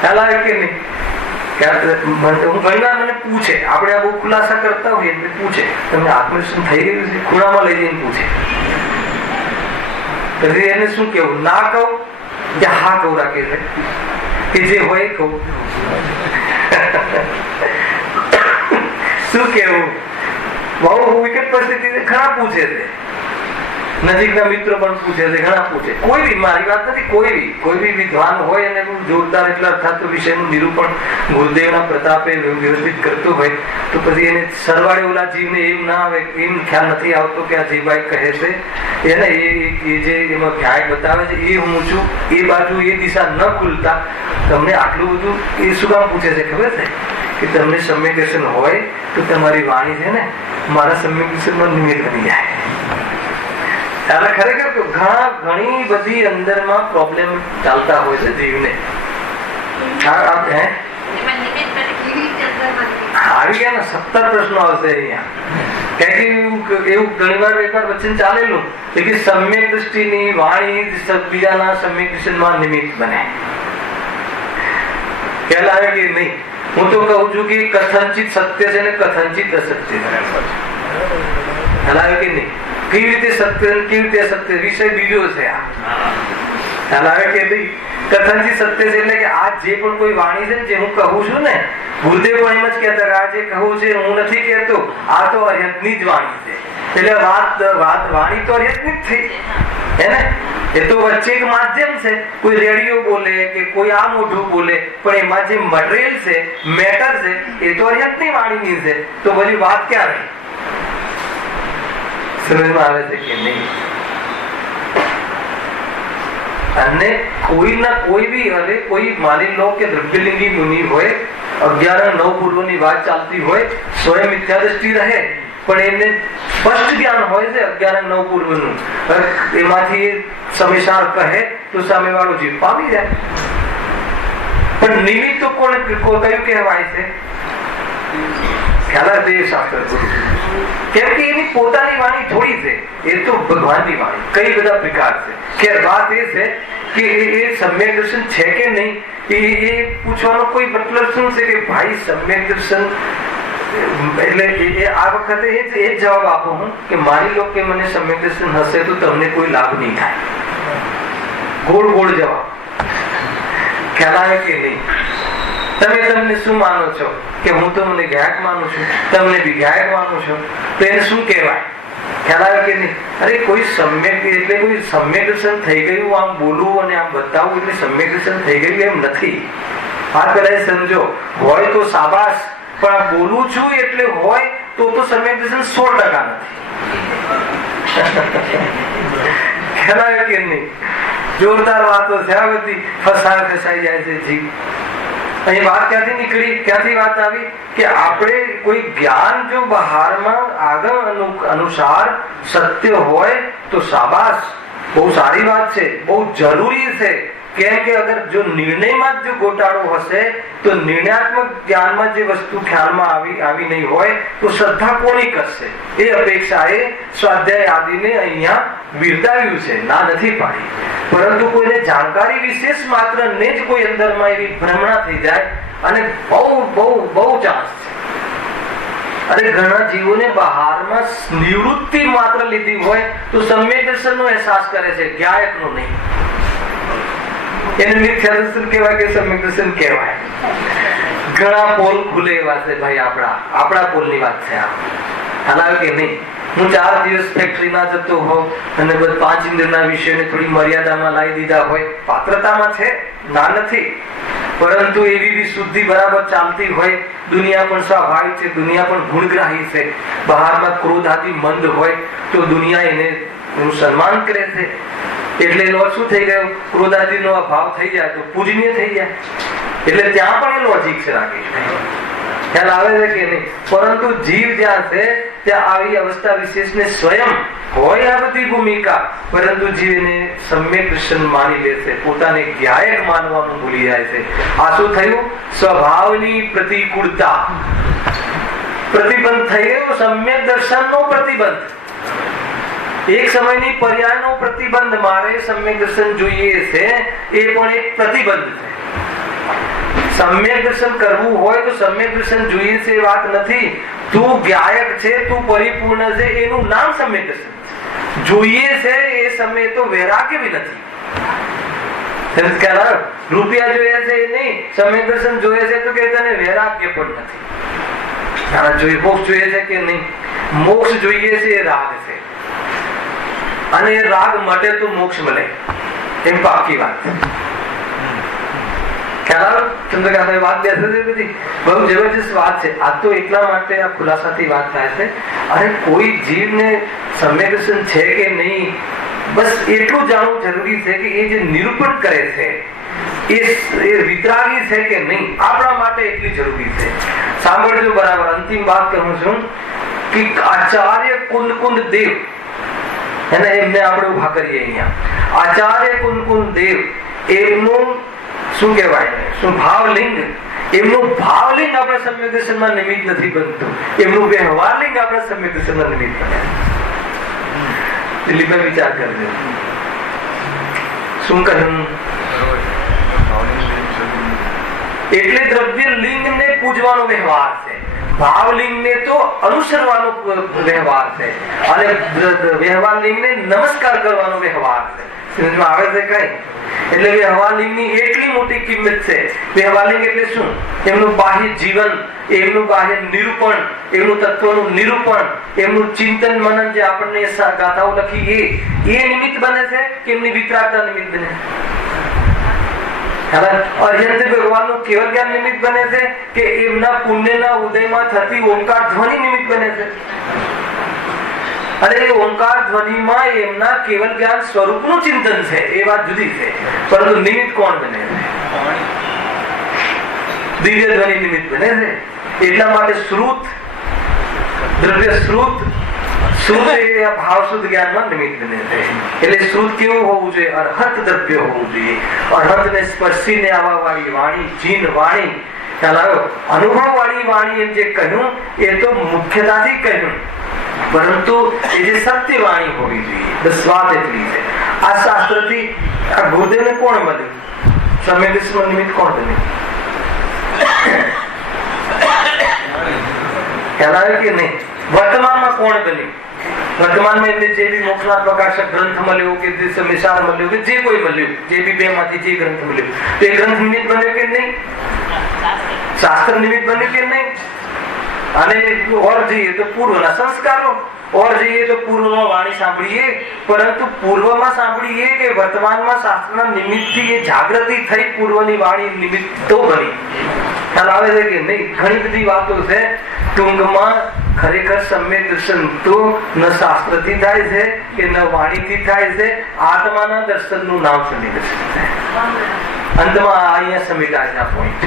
ખ્યાલ આવે કે નહીં? હું ઘણી વાર મને પૂછે, આપણે આ બહુ ખુલાસા કરતા હોઈએ એટલે પૂછે તમને આત્મદર્શન થઈ ગયું છે? ખૂણામાં લઈ જઈને પૂછે. એને શું કેવું? ના કહું કે હા કહું? રાખે છે કે જે હોય કહું. શું કેવું? બહુ વિકટ પરિસ્થિતિ ઘણા પૂછે છે, નજીકના મિત્રો પણ પૂછે છે, ઘણા પૂછે. કોઈ બી, મારી વાત નથી, કોઈ બી વિદ્વાન હોય અને જોરદાર એટલા અર્થાત વિષયનું નિરૂપણ ગુરુદેવના પ્રતાપે વ્યવસ્થિત કરતો હોય તો પછી એને સરવાળે ઓલા જીવને એવું ના આવે, એમ ખ્યાલ નથી આવતો કે આ જીવભાઈ કહે છે એને એ જે એમાં ન્યાય બતાવે છે એ હું છું, એ બાજુ એ દિશા ન ખુલતા તમને આટલું બધું એ શું કામ પૂછે છે ખબર છે? કે તમને સમ્યક દર્શન હોય તો તમારી વાણી છે ને મારા સમ્યક દર્શનમાં નિમિત્ત બની જાય. એટલે ખરેખર ઘણી બધી અંદરમાં પ્રોબ્લેમ ચાલતા હોય છે જીવને. આવી ગયા ને 17 પ્રશ્નો આવશે અહીંયા. એવું ઘણી વાર એક વાર વચન ચાલેલું કે સમ્યક દ્રષ્ટિની વાણી બીજાના સમ્યક દર્શનમાં નિમિત્ત બને. ખ્યાલ આવે કે નહીં? હું તો કહું છું કે કથનચિત સત્ય છે ને કથનચિત અસત્ય છે. ખ્યાલ આવે કે નહીં? કેવી રીતે સત્ય, કેવી રીતે અસત્ય, વિષય બીજો છે. આ ખ્યાલ આવે કે નહીં? કથનચિત સત્ય છે એટલે કે આ જે પણ કોઈ વાણી છે જે હું કહું છું ને, ગુરુદેવ પણ એમ જ કહેતા કે આ જે કહું છે હું નથી કહેતો, આ તો અર્યંતની જ વાણી છે. એટલે વાણી તો અર્યંતની જ થઈ હે ને? એ તો વચ્ચે એક માધ્યમ છે. કોઈ રેડિયો બોલે કે કોઈ આ મોઢું બોલે, પણ એમાં જે મટીરિયલ છે, મેટર છે, એ તો અર્યંતની વાણીની છે. તો બધી વાત ક્યાં રહી? સમજમાં આવે છે કે નહીં? અને કોઈ ના કોઈ બી, હવે કોઈ માની લો કે દ્રવ્યલિંગી મુનિ હોય, 11-9 પૂર્વની વાત ચાલતી હોય, સ્વયં મિથ્યા દ્રષ્ટિ રહે, પણ એમને સ્પષ્ટ જ્ઞાન હોય છે 11-9 પૂર્વનું, એમાંથી સમેસાર કહે તો સામે વાળો જીવ પામી જાય. પણ નિમિત્ત તો કોણ કયું કહેવાય છે? ખ્યાલ દેવ શાસ્ત્ર ગુરુ. કેમ કે એની પોતાની વાણી થોડી છે, એ તો ભગવાનની વાણી. કઈ બધા પ્રકાર છે કે વાત એ છે કે એ સમ્યક દર્શન છે કે નહીં એ પૂછવાનો કોઈ મતલબ શું છે કે ભાઈ સમ્યક દર્શન એટલે આ વખતે એ જ જવાબ આપો હું કે માની લો કે મને સમ્યક દર્શન હશે તો તમને કોઈ લાભ નહીં થાય. ગોળ જવાબ. ખ્યાલ આવે કે નહીં? તમને શું માનો છો કે હું તો મને ગાયક માનું છું, તમને બી ગાયક માનો છો, તો એને શું કહેવાય? ખ્યાલ આવે કે નહીં? અરે કોઈ સમ્યક એટલે કોઈ સમ્યક દર્શન થઈ ગયું આમ બોલવું અને આમ બતાવવું એટલે સમ્યક દર્શન થઈ ગયું એમ નથી. આ પેલા સમજો. હોય તો શાબાશ, પણ આ બોલું છું એટલે હોય તો સમ્યક દર્શન 100% નથી. ખ્યાલ આવે કે નહીં? જોરદાર વાતો છે આ બધી. ફસાઈ જાય છે જીવ. અહીં વાત ક્યાંથી નીકળી, ક્યાંથી વાત આવી કે આપણે કોઈ જ્ઞાન જો બહારમાં આગળ અનુસાર સત્ય હોય તો શાબાશ, બહુ સારી વાત છે, બહુ જરૂરી છે. કેમ કે અગર જો નિર્ણયમાં જ જો ગોટાળો હશે તો નિર્ણયાત્મક જ્ઞાનમાં જે વસ્તુ ખ્યાલમાં આવી નહીં હોય તો શ્રદ્ધા કોની કરશે? એ અપેક્ષાએ સ્વાધ્યાય આદિને અહીંયા બિરદાવ્યું છે, ના નથી પાડી. પરંતુ કોઈને જાણકારી વિશેષ માત્ર ને જ કોઈ અંદરમાં એવી ભ્રમણા થઈ જાય અને બહુ બહુ બહુ ચાન્સ છે. અને ઘણા જીવોને બહારમાં નિવૃત્તિ માત્ર લીધી હોય તો સમ્યક દર્શનનો અહેસાસ કરે છે, જ્ઞાયકનો નહીં. એને મિથ્યા દર્શન કહેવાય કે સમ્યક દર્શન કહેવાય? ઘણા પોલ ખુલે એવા છે ભાઈ, આપણા પોલની વાત છે. હાલાવે કે નહીં, હું 4 દિવસ ફેક્ટરીમાં જતો હોઉં અને 5 ઇન્દ્રના વિષયને થોડી મર્યાદામાં લાવી દીધા હોય, પાત્રતામાં છે, ના નથી. પરંતુ એવી વિશુદ્ધિ બરાબર ચાલતી હોય, દુનિયા પણ સ્વાભાવિક છે, દુનિયા પણ ગુણગ્રાહી છે, બહારમાં ક્રોધ આદિ મંદ હોય તો દુનિયા એનું સન્માન કરે છે. એટલે એનો શું થઈ ગયો? ક્રોધાદિનો અભાવ થઈ જાય તો પૂજનીય થઈ જાય. એટલે ત્યાં પણ એ લોજિક છે, રાકેશભાઈ, ખ્યાલ આવે છે કે નહીં? પરંતુ જીવ જ્યાં છે ત્યાં આવી અવસ્થા વિશેષને સ્વયં હોય આ બધી ભૂમિકા, પરંતુ જીવ એને સમ્યક દર્શન માની લે છે, પોતાને જ્ઞાયક માનવાનું ભૂલી જાય છે. આ શું થયું? સ્વભાવની પ્રતિકૂળતા, પ્રતિબંધ થયો. સમ્યક દર્શનનો પ્રતિબંધ, એક સમયની પર્યાયનો પ્રતિબંધ. મારે સમ્યક દર્શન જોઈએ છે એ પણ એક પ્રતિબંધ છે. સમ્યક દર્શન કરવું હોય તો સમ્યક દર્શન જોઈએ છે એ વાત નથી. તું જ્ઞાયક છે, તું પરિપૂર્ણ છે, એનું નામ સમ્યક દર્શન છે. જોઈએ છે એ સમય તો વૈરાગ્ય બી નથી. રૂપિયા જોઈએ છે એ નહીં, સમ્યક દર્શન જોઈએ છે તો કે તને વૈરાગ્ય પણ નથી. મોક્ષ જોઈએ છે કે નહીં? મોક્ષ જોઈએ છે એ રાગ છે, અને એ રાગ માટે તો મોક્ષ મળે એમ પાકી વાત. ખ્યાલ ચંદ્રકાંત વાત બેસે છે બધી બહુ જબરજસ્ત વાત છે. આ તો એટલા માટે આ ખુલાસાથી વાત થાય છે. અને કોઈ જીવને સમ્યક દર્શન છે કે નહીં, બસ એટલું જાણવું જરૂરી છે કે એ જે નિરૂપણ કરે છે એ વિતરાગી છે કે નહીં, આપણા માટે એટલી જરૂરી છે. સાંભળજો બરાબર, અંતિમ વાત કહું છું કે આચાર્ય કુંદ દેવ, એમને આપણે ઉભા કરીએ અહીંયા. આચાર્ય કુંદ દેવ, એમનું શું કહેવાય, શું ભાવલિંગ, એમનું ભાવલિંગ આપણા સમ્યક દર્શનમાં નિમિત્ત નથી બનતું, એમનું વ્યવહારલિંગ આપણા સમ્યક દર્શનમાં નિમિત્ત બને. દિલીપભાઈ વિચાર કરજો શું કહ્યું? એટલે દ્રવ્ય લિંગ ને પૂજવાનો વ્યવહાર છે, ભાવલિંગ ને તો અનુસરવાનો વ્યવહાર છે, અને વ્યવહાર લિંગ ને નમસ્કાર કરવાનો વ્યવહાર છે. સમજમાં આવે છે કઈ? એટલે વ્યવહાર લિંગ ની એટલી મોટી કિંમત છે. વ્યવહાર લિંગ એટલે શું? એમનું બાહ્ય જીવન, એમનું બાહ્ય નિરૂપણ, એમનું તત્વનું નિરૂપણ, એમનું ચિંતન મનન, જે આપણને ગાથાઓ લખી એ નિમિત્ત બને છે કે એમની વિતરાગતા નિમિત્ત બને છે? અર્યંત ભગવાનનું કેવળ જ્ઞાન નિમિત્ત બને છે કે એમના પુણ્યના ઉદયમાં થતી ઓમકાર ધ્વનિ નિમિત્ત બને છે? અને એ ઓમકાર ધ્વનિમાં એમના કેવળ જ્ઞાન સ્વરૂપનું ચિંતન છે, એ વાત જુદી છે. પરંતુ નિમિત્ત કોણ બને છે? દિવ્ય ધ્વનિ નિમિત્ત બને છે. એટલા માટે શ્રુત, દ્રવ્ય શ્રુત, શ્રુત એ ભાવ શુદ્ધ જ્ઞાનમાં નિમિત્ત બને છે. એટલે શ્રુત કેવું હોવું જોઈએ? અર્હત દ્રવ્ય હોવું જોઈએ. અર્હત ને સ્પર્શીને આવવા વાળી વાણી, જીન વાણી, અનુભવ વાળી વાણી એમ જે કહ્યું એ તો મુખ્યતાથી કહ્યું, પરંતુ એ જે સત્ય વાણી હોવી જોઈએ. બસ વાત એટલી છે. આ શાસ્ત્રથી આ ગુરુદેવને કોણ મળ્યું? સમ્યક દર્શન નિમિત્ત કોણ બન્યું? ખ્યાલ આવે કે નહીં? વર્તમાનમાં કોણ બન્યું? વર્તમાનમાં એમને જે બી મોક્ષના પ્રકાશક ગ્રંથ મળ્યો કે મિસાલ મળ્યો કે જે કોઈ મળ્યું, જે બી બે માંથી જે ગ્રંથ મળ્યું, તો એ ગ્રંથ નિમિત્ત બન્યો કે નહીં? શાસ્ત્ર નિમિત્ત બન્યું કે નહીં? અને ઓર જઈએ તો પૂર્વના સંસ્કારો, ઓર જઈએ તો પૂર્વમાં વાણી સાંભળીએ, પરંતુ પૂર્વમાં સાંભળીએ કે વર્તમાનમાં શાસ્ત્રના નિમિત્તથી એ જાગૃતિ થઈ પૂર્વની વાણી નિમિત્ત તો બની. ખ્યાલ આવે છે કે નહીં? ઘણી બધી વાતો છે. ટૂંકમાં ખરેખર સમ્યક દર્શન તો ન શાસ્ત્રથી થાય છે કે ન વાણીથી થાય છે, આત્માના દર્શનનું નામ સમ્યક દર્શન છે. અંતમાં અહીંયા સમેટાય પોઈન્ટ.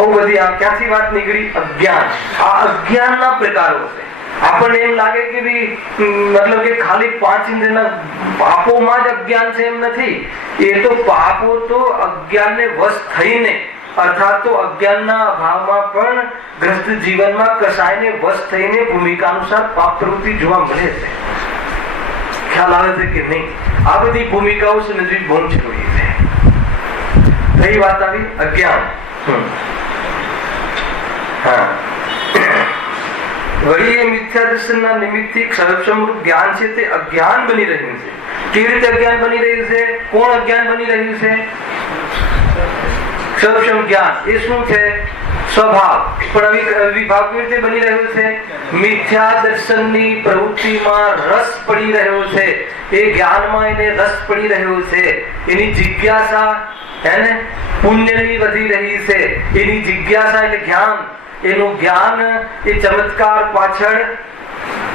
બહુ બધી આ ક્યાંથી વાત નીકળી? અજ્ઞાન. આ અજ્ઞાનના પ્રકારો છે. આપણને એમ લાગે કે મતલબ કે ખાલી 5 ઇન્દ્રિયના પાપોમાં જ અજ્ઞાન છે, એમ નથી. એ તો પાપો તો અજ્ઞાનને વશ થઈને, અર્થાત તો અજ્ઞાનના અભાવમાં પણ ગ્રસ્ત જીવનમાં કસાયને વશ થઈને ભૂમિકા અનુસાર પાપ પ્રવૃત્તિ જોવા મળે છે. ખ્યાલ આવે છે કે નહીં? આ બધી ભૂમિકાઓ સમજવી બહુ જરૂરી છે. કઈ વાત આવી? અજ્ઞાન. હા, વળી એ મિથ્યા દર્શનના નિમિત્તથી ક્ષરક્ષમરૂપ જ્ઞાન છે તે અજ્ઞાન બની રહ્યું છે. કેવી રીતે અજ્ઞાન બની રહ્યું છે? કોણ અજ્ઞાન બની રહ્યું છે? ક્ષરક્ષમ જ્ઞાન. એ શું છે? સ્વભાવ. પણ વિભાગ કેવી રીતે બની રહ્યું છે? મિથ્યા દર્શનની પ્રવૃત્તિમાં રસ પડી રહ્યો છે. એ જ્ઞાનમાં એને રસ પડી રહ્યો છે. એની જિજ્ઞાસા એને પુણ્યની વધી રહી છે. એની જિજ્ઞાસા એટલે જ્ઞાન. એનું જ્ઞાન એ ચમત્કાર પાછળ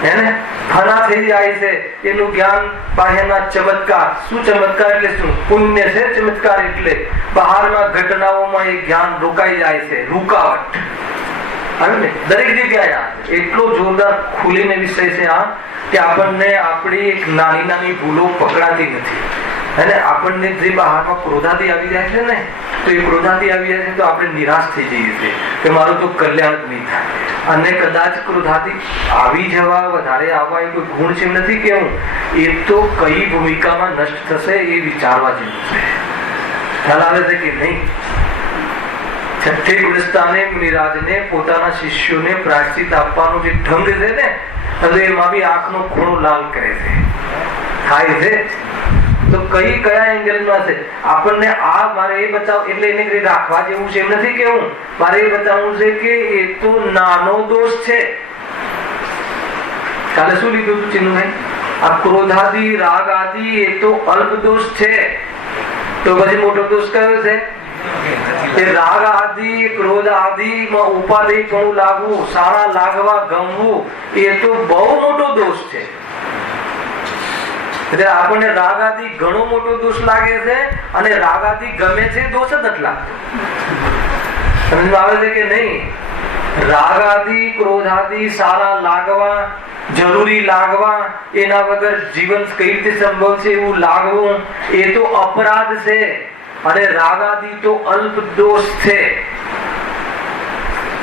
એને ફના થઈ જાય છે. એનું જ્ઞાન બાહ્યના ચમત્કાર. શું ચમત્કાર એટલે શું? પુણ્ય છે ચમત્કાર એટલે. બહારના ઘટનાઓમાં એ જ્ઞાન રોકાઈ જાય છે. રૂકાવટ દરેક જગ્યાએ એટલો જોરદાર ખુલીને વિષય છે આ કે આપણને આપણી એક નાની નાની ભૂલો પકડાતી નથી. અને આપણને જે બહારમાં ક્રોધાથી આવી જાય છે ને, તો એ ક્રોધાથી આવી જાય છે તો આપણે નિરાશ થઈ જઈએ છીએ કે મારું તો કલ્યાણ જ નહીં થાય. અને કદાચ ક્રોધાથી આવી જવા, વધારે આવવા એ કોઈ ગુણ છે નથી કેવું. એ તો કઈ ભૂમિકામાં નષ્ટ થશે એ વિચારવા જેવું છે. ખ્યાલ આવે છે કે નહીં? છઠ્ઠે ગુણસ્થાને મુનિરાજને પોતાના શિષ્યોને પ્રાયશ્ચિત આપવાનો જે ઢંગ છે ને, હવે એમાં બી આંખનો ખૂણો લાલ કરે છે. થાય છે તો કયા એંગલમાં છે? આપણને આ મારે એ બતાવ એટલે એને રાખવા જેવું છે એમ નથી કેવું. મારે એ બતાવવું છે કે એ તો નાનો દોષ છે. કાલે શું લીધું હતું ચિન્નુભાઈ? આ ક્રોધાદી રાગ આદિ એ તો અલ્પ દોષ છે. તો પછી મોટો દોષ કયો છે? એ રાગ આદિ ક્રોધ આદિ માં ઉપાધિ ઘણું લાગવું, સારા લાગવા ગમવું, એ તો બહુ મોટો દોષ છે. એટલે આપણને રાગ આદિ ઘણો મોટો દોષ લાગે છે અને રાગ આદિ ગમે છે, દોષ જ નથી લાગતો. સમજ આવે છે કે નહીં? રાગ આદિ ક્રોધ આદિ સારા લાગવા, જરૂરી લાગવા, એના વગર જીવન કઈ રીતે સંભવ છે એવું લાગવું, એ તો અપરાધ છે. અને રાગ આદિ તો અલ્પ દોષ છે.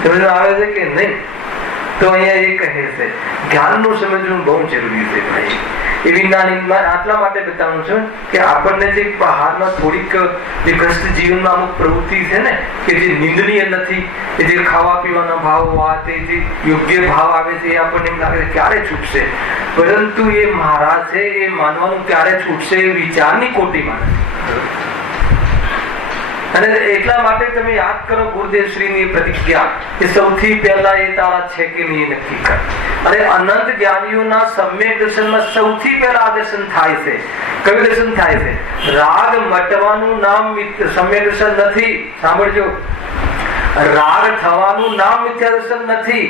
સમજ આવે છે કે નહીં? તો અહીંયા એ કહે છે જ્ઞાનનું સમજવું બહુ જરૂરી છે ભાઈ. એવી નાની આટલા માટે બતાવું છું કે આપણને જે બહારમાં થોડીક જે ગ્રસ્ત જીવનમાં અમુક પ્રવૃત્તિ છે ને કે જે નિંદનીય નથી, કે જે ખાવા પીવાના ભાવ તે જે યોગ્ય ભાવ આવે છે, એ આપણને એમ લાગે ક્યારે છૂટશે. પરંતુ એ મારા છે એ માનવાનું ક્યારે છૂટશે એ વિચારની કોટીમાં નથી. અને એટલા માટે તમે યાદ કરો ગુરુદેવ શ્રીની પ્રતિજ્ઞા કે સૌથી પહેલા એ તારા છે કે નહીં નક્કી કર. અને અનંત જ્ઞાનીઓના સમ્યક દર્શનમાં સૌથી પહેલા આ દર્શન થાય છે. કયું દર્શન થાય છે? રાગ મટવાનું નામ સમ્યક દર્શન નથી. સાંભળજો, રાગ થવાનું નામ મિથ્યા દર્શન નથી.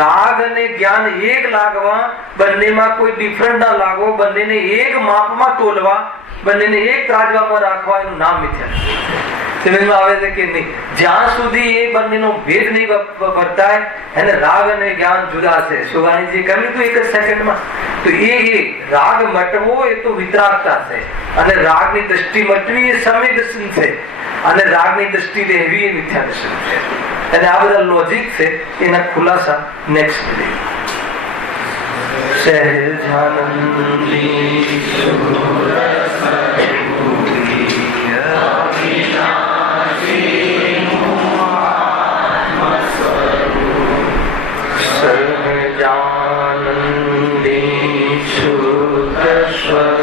રાગ અને જ્ઞાન એક લાગવા, બંનેમાં કોઈ ડિફરન્ટ ના લાગવો, બંનેને એક માપમાં તોલવા, બંનેને એક ત્રાજવામાં રાખવા, એનું નામ મિથ્યા દર્શન. સમજમાં આવે છે કે નહીં? જ્યાં સુધી એ બંનેનો ભેદ નહીં વર્તાય, એને રાગ અને જ્ઞાન જુદા છે. શોભાણીજી કહ્યું હતું એક જ સેકન્ડમાં. તો એ રાગ મટવો એ તો વિતરાગતા છે, અને રાગની દ્રષ્ટિ મટવી એ સમ્યક દર્શન છે, અને રાગની દ્રષ્ટિ રહેવી એ મિથ્યા દર્શન છે. અને આ બધા લોજિક છે, એના ખુલાસા નેક્સ્ટ ડે. સહજાનંદી શુદ્ધ સ્વરૂપ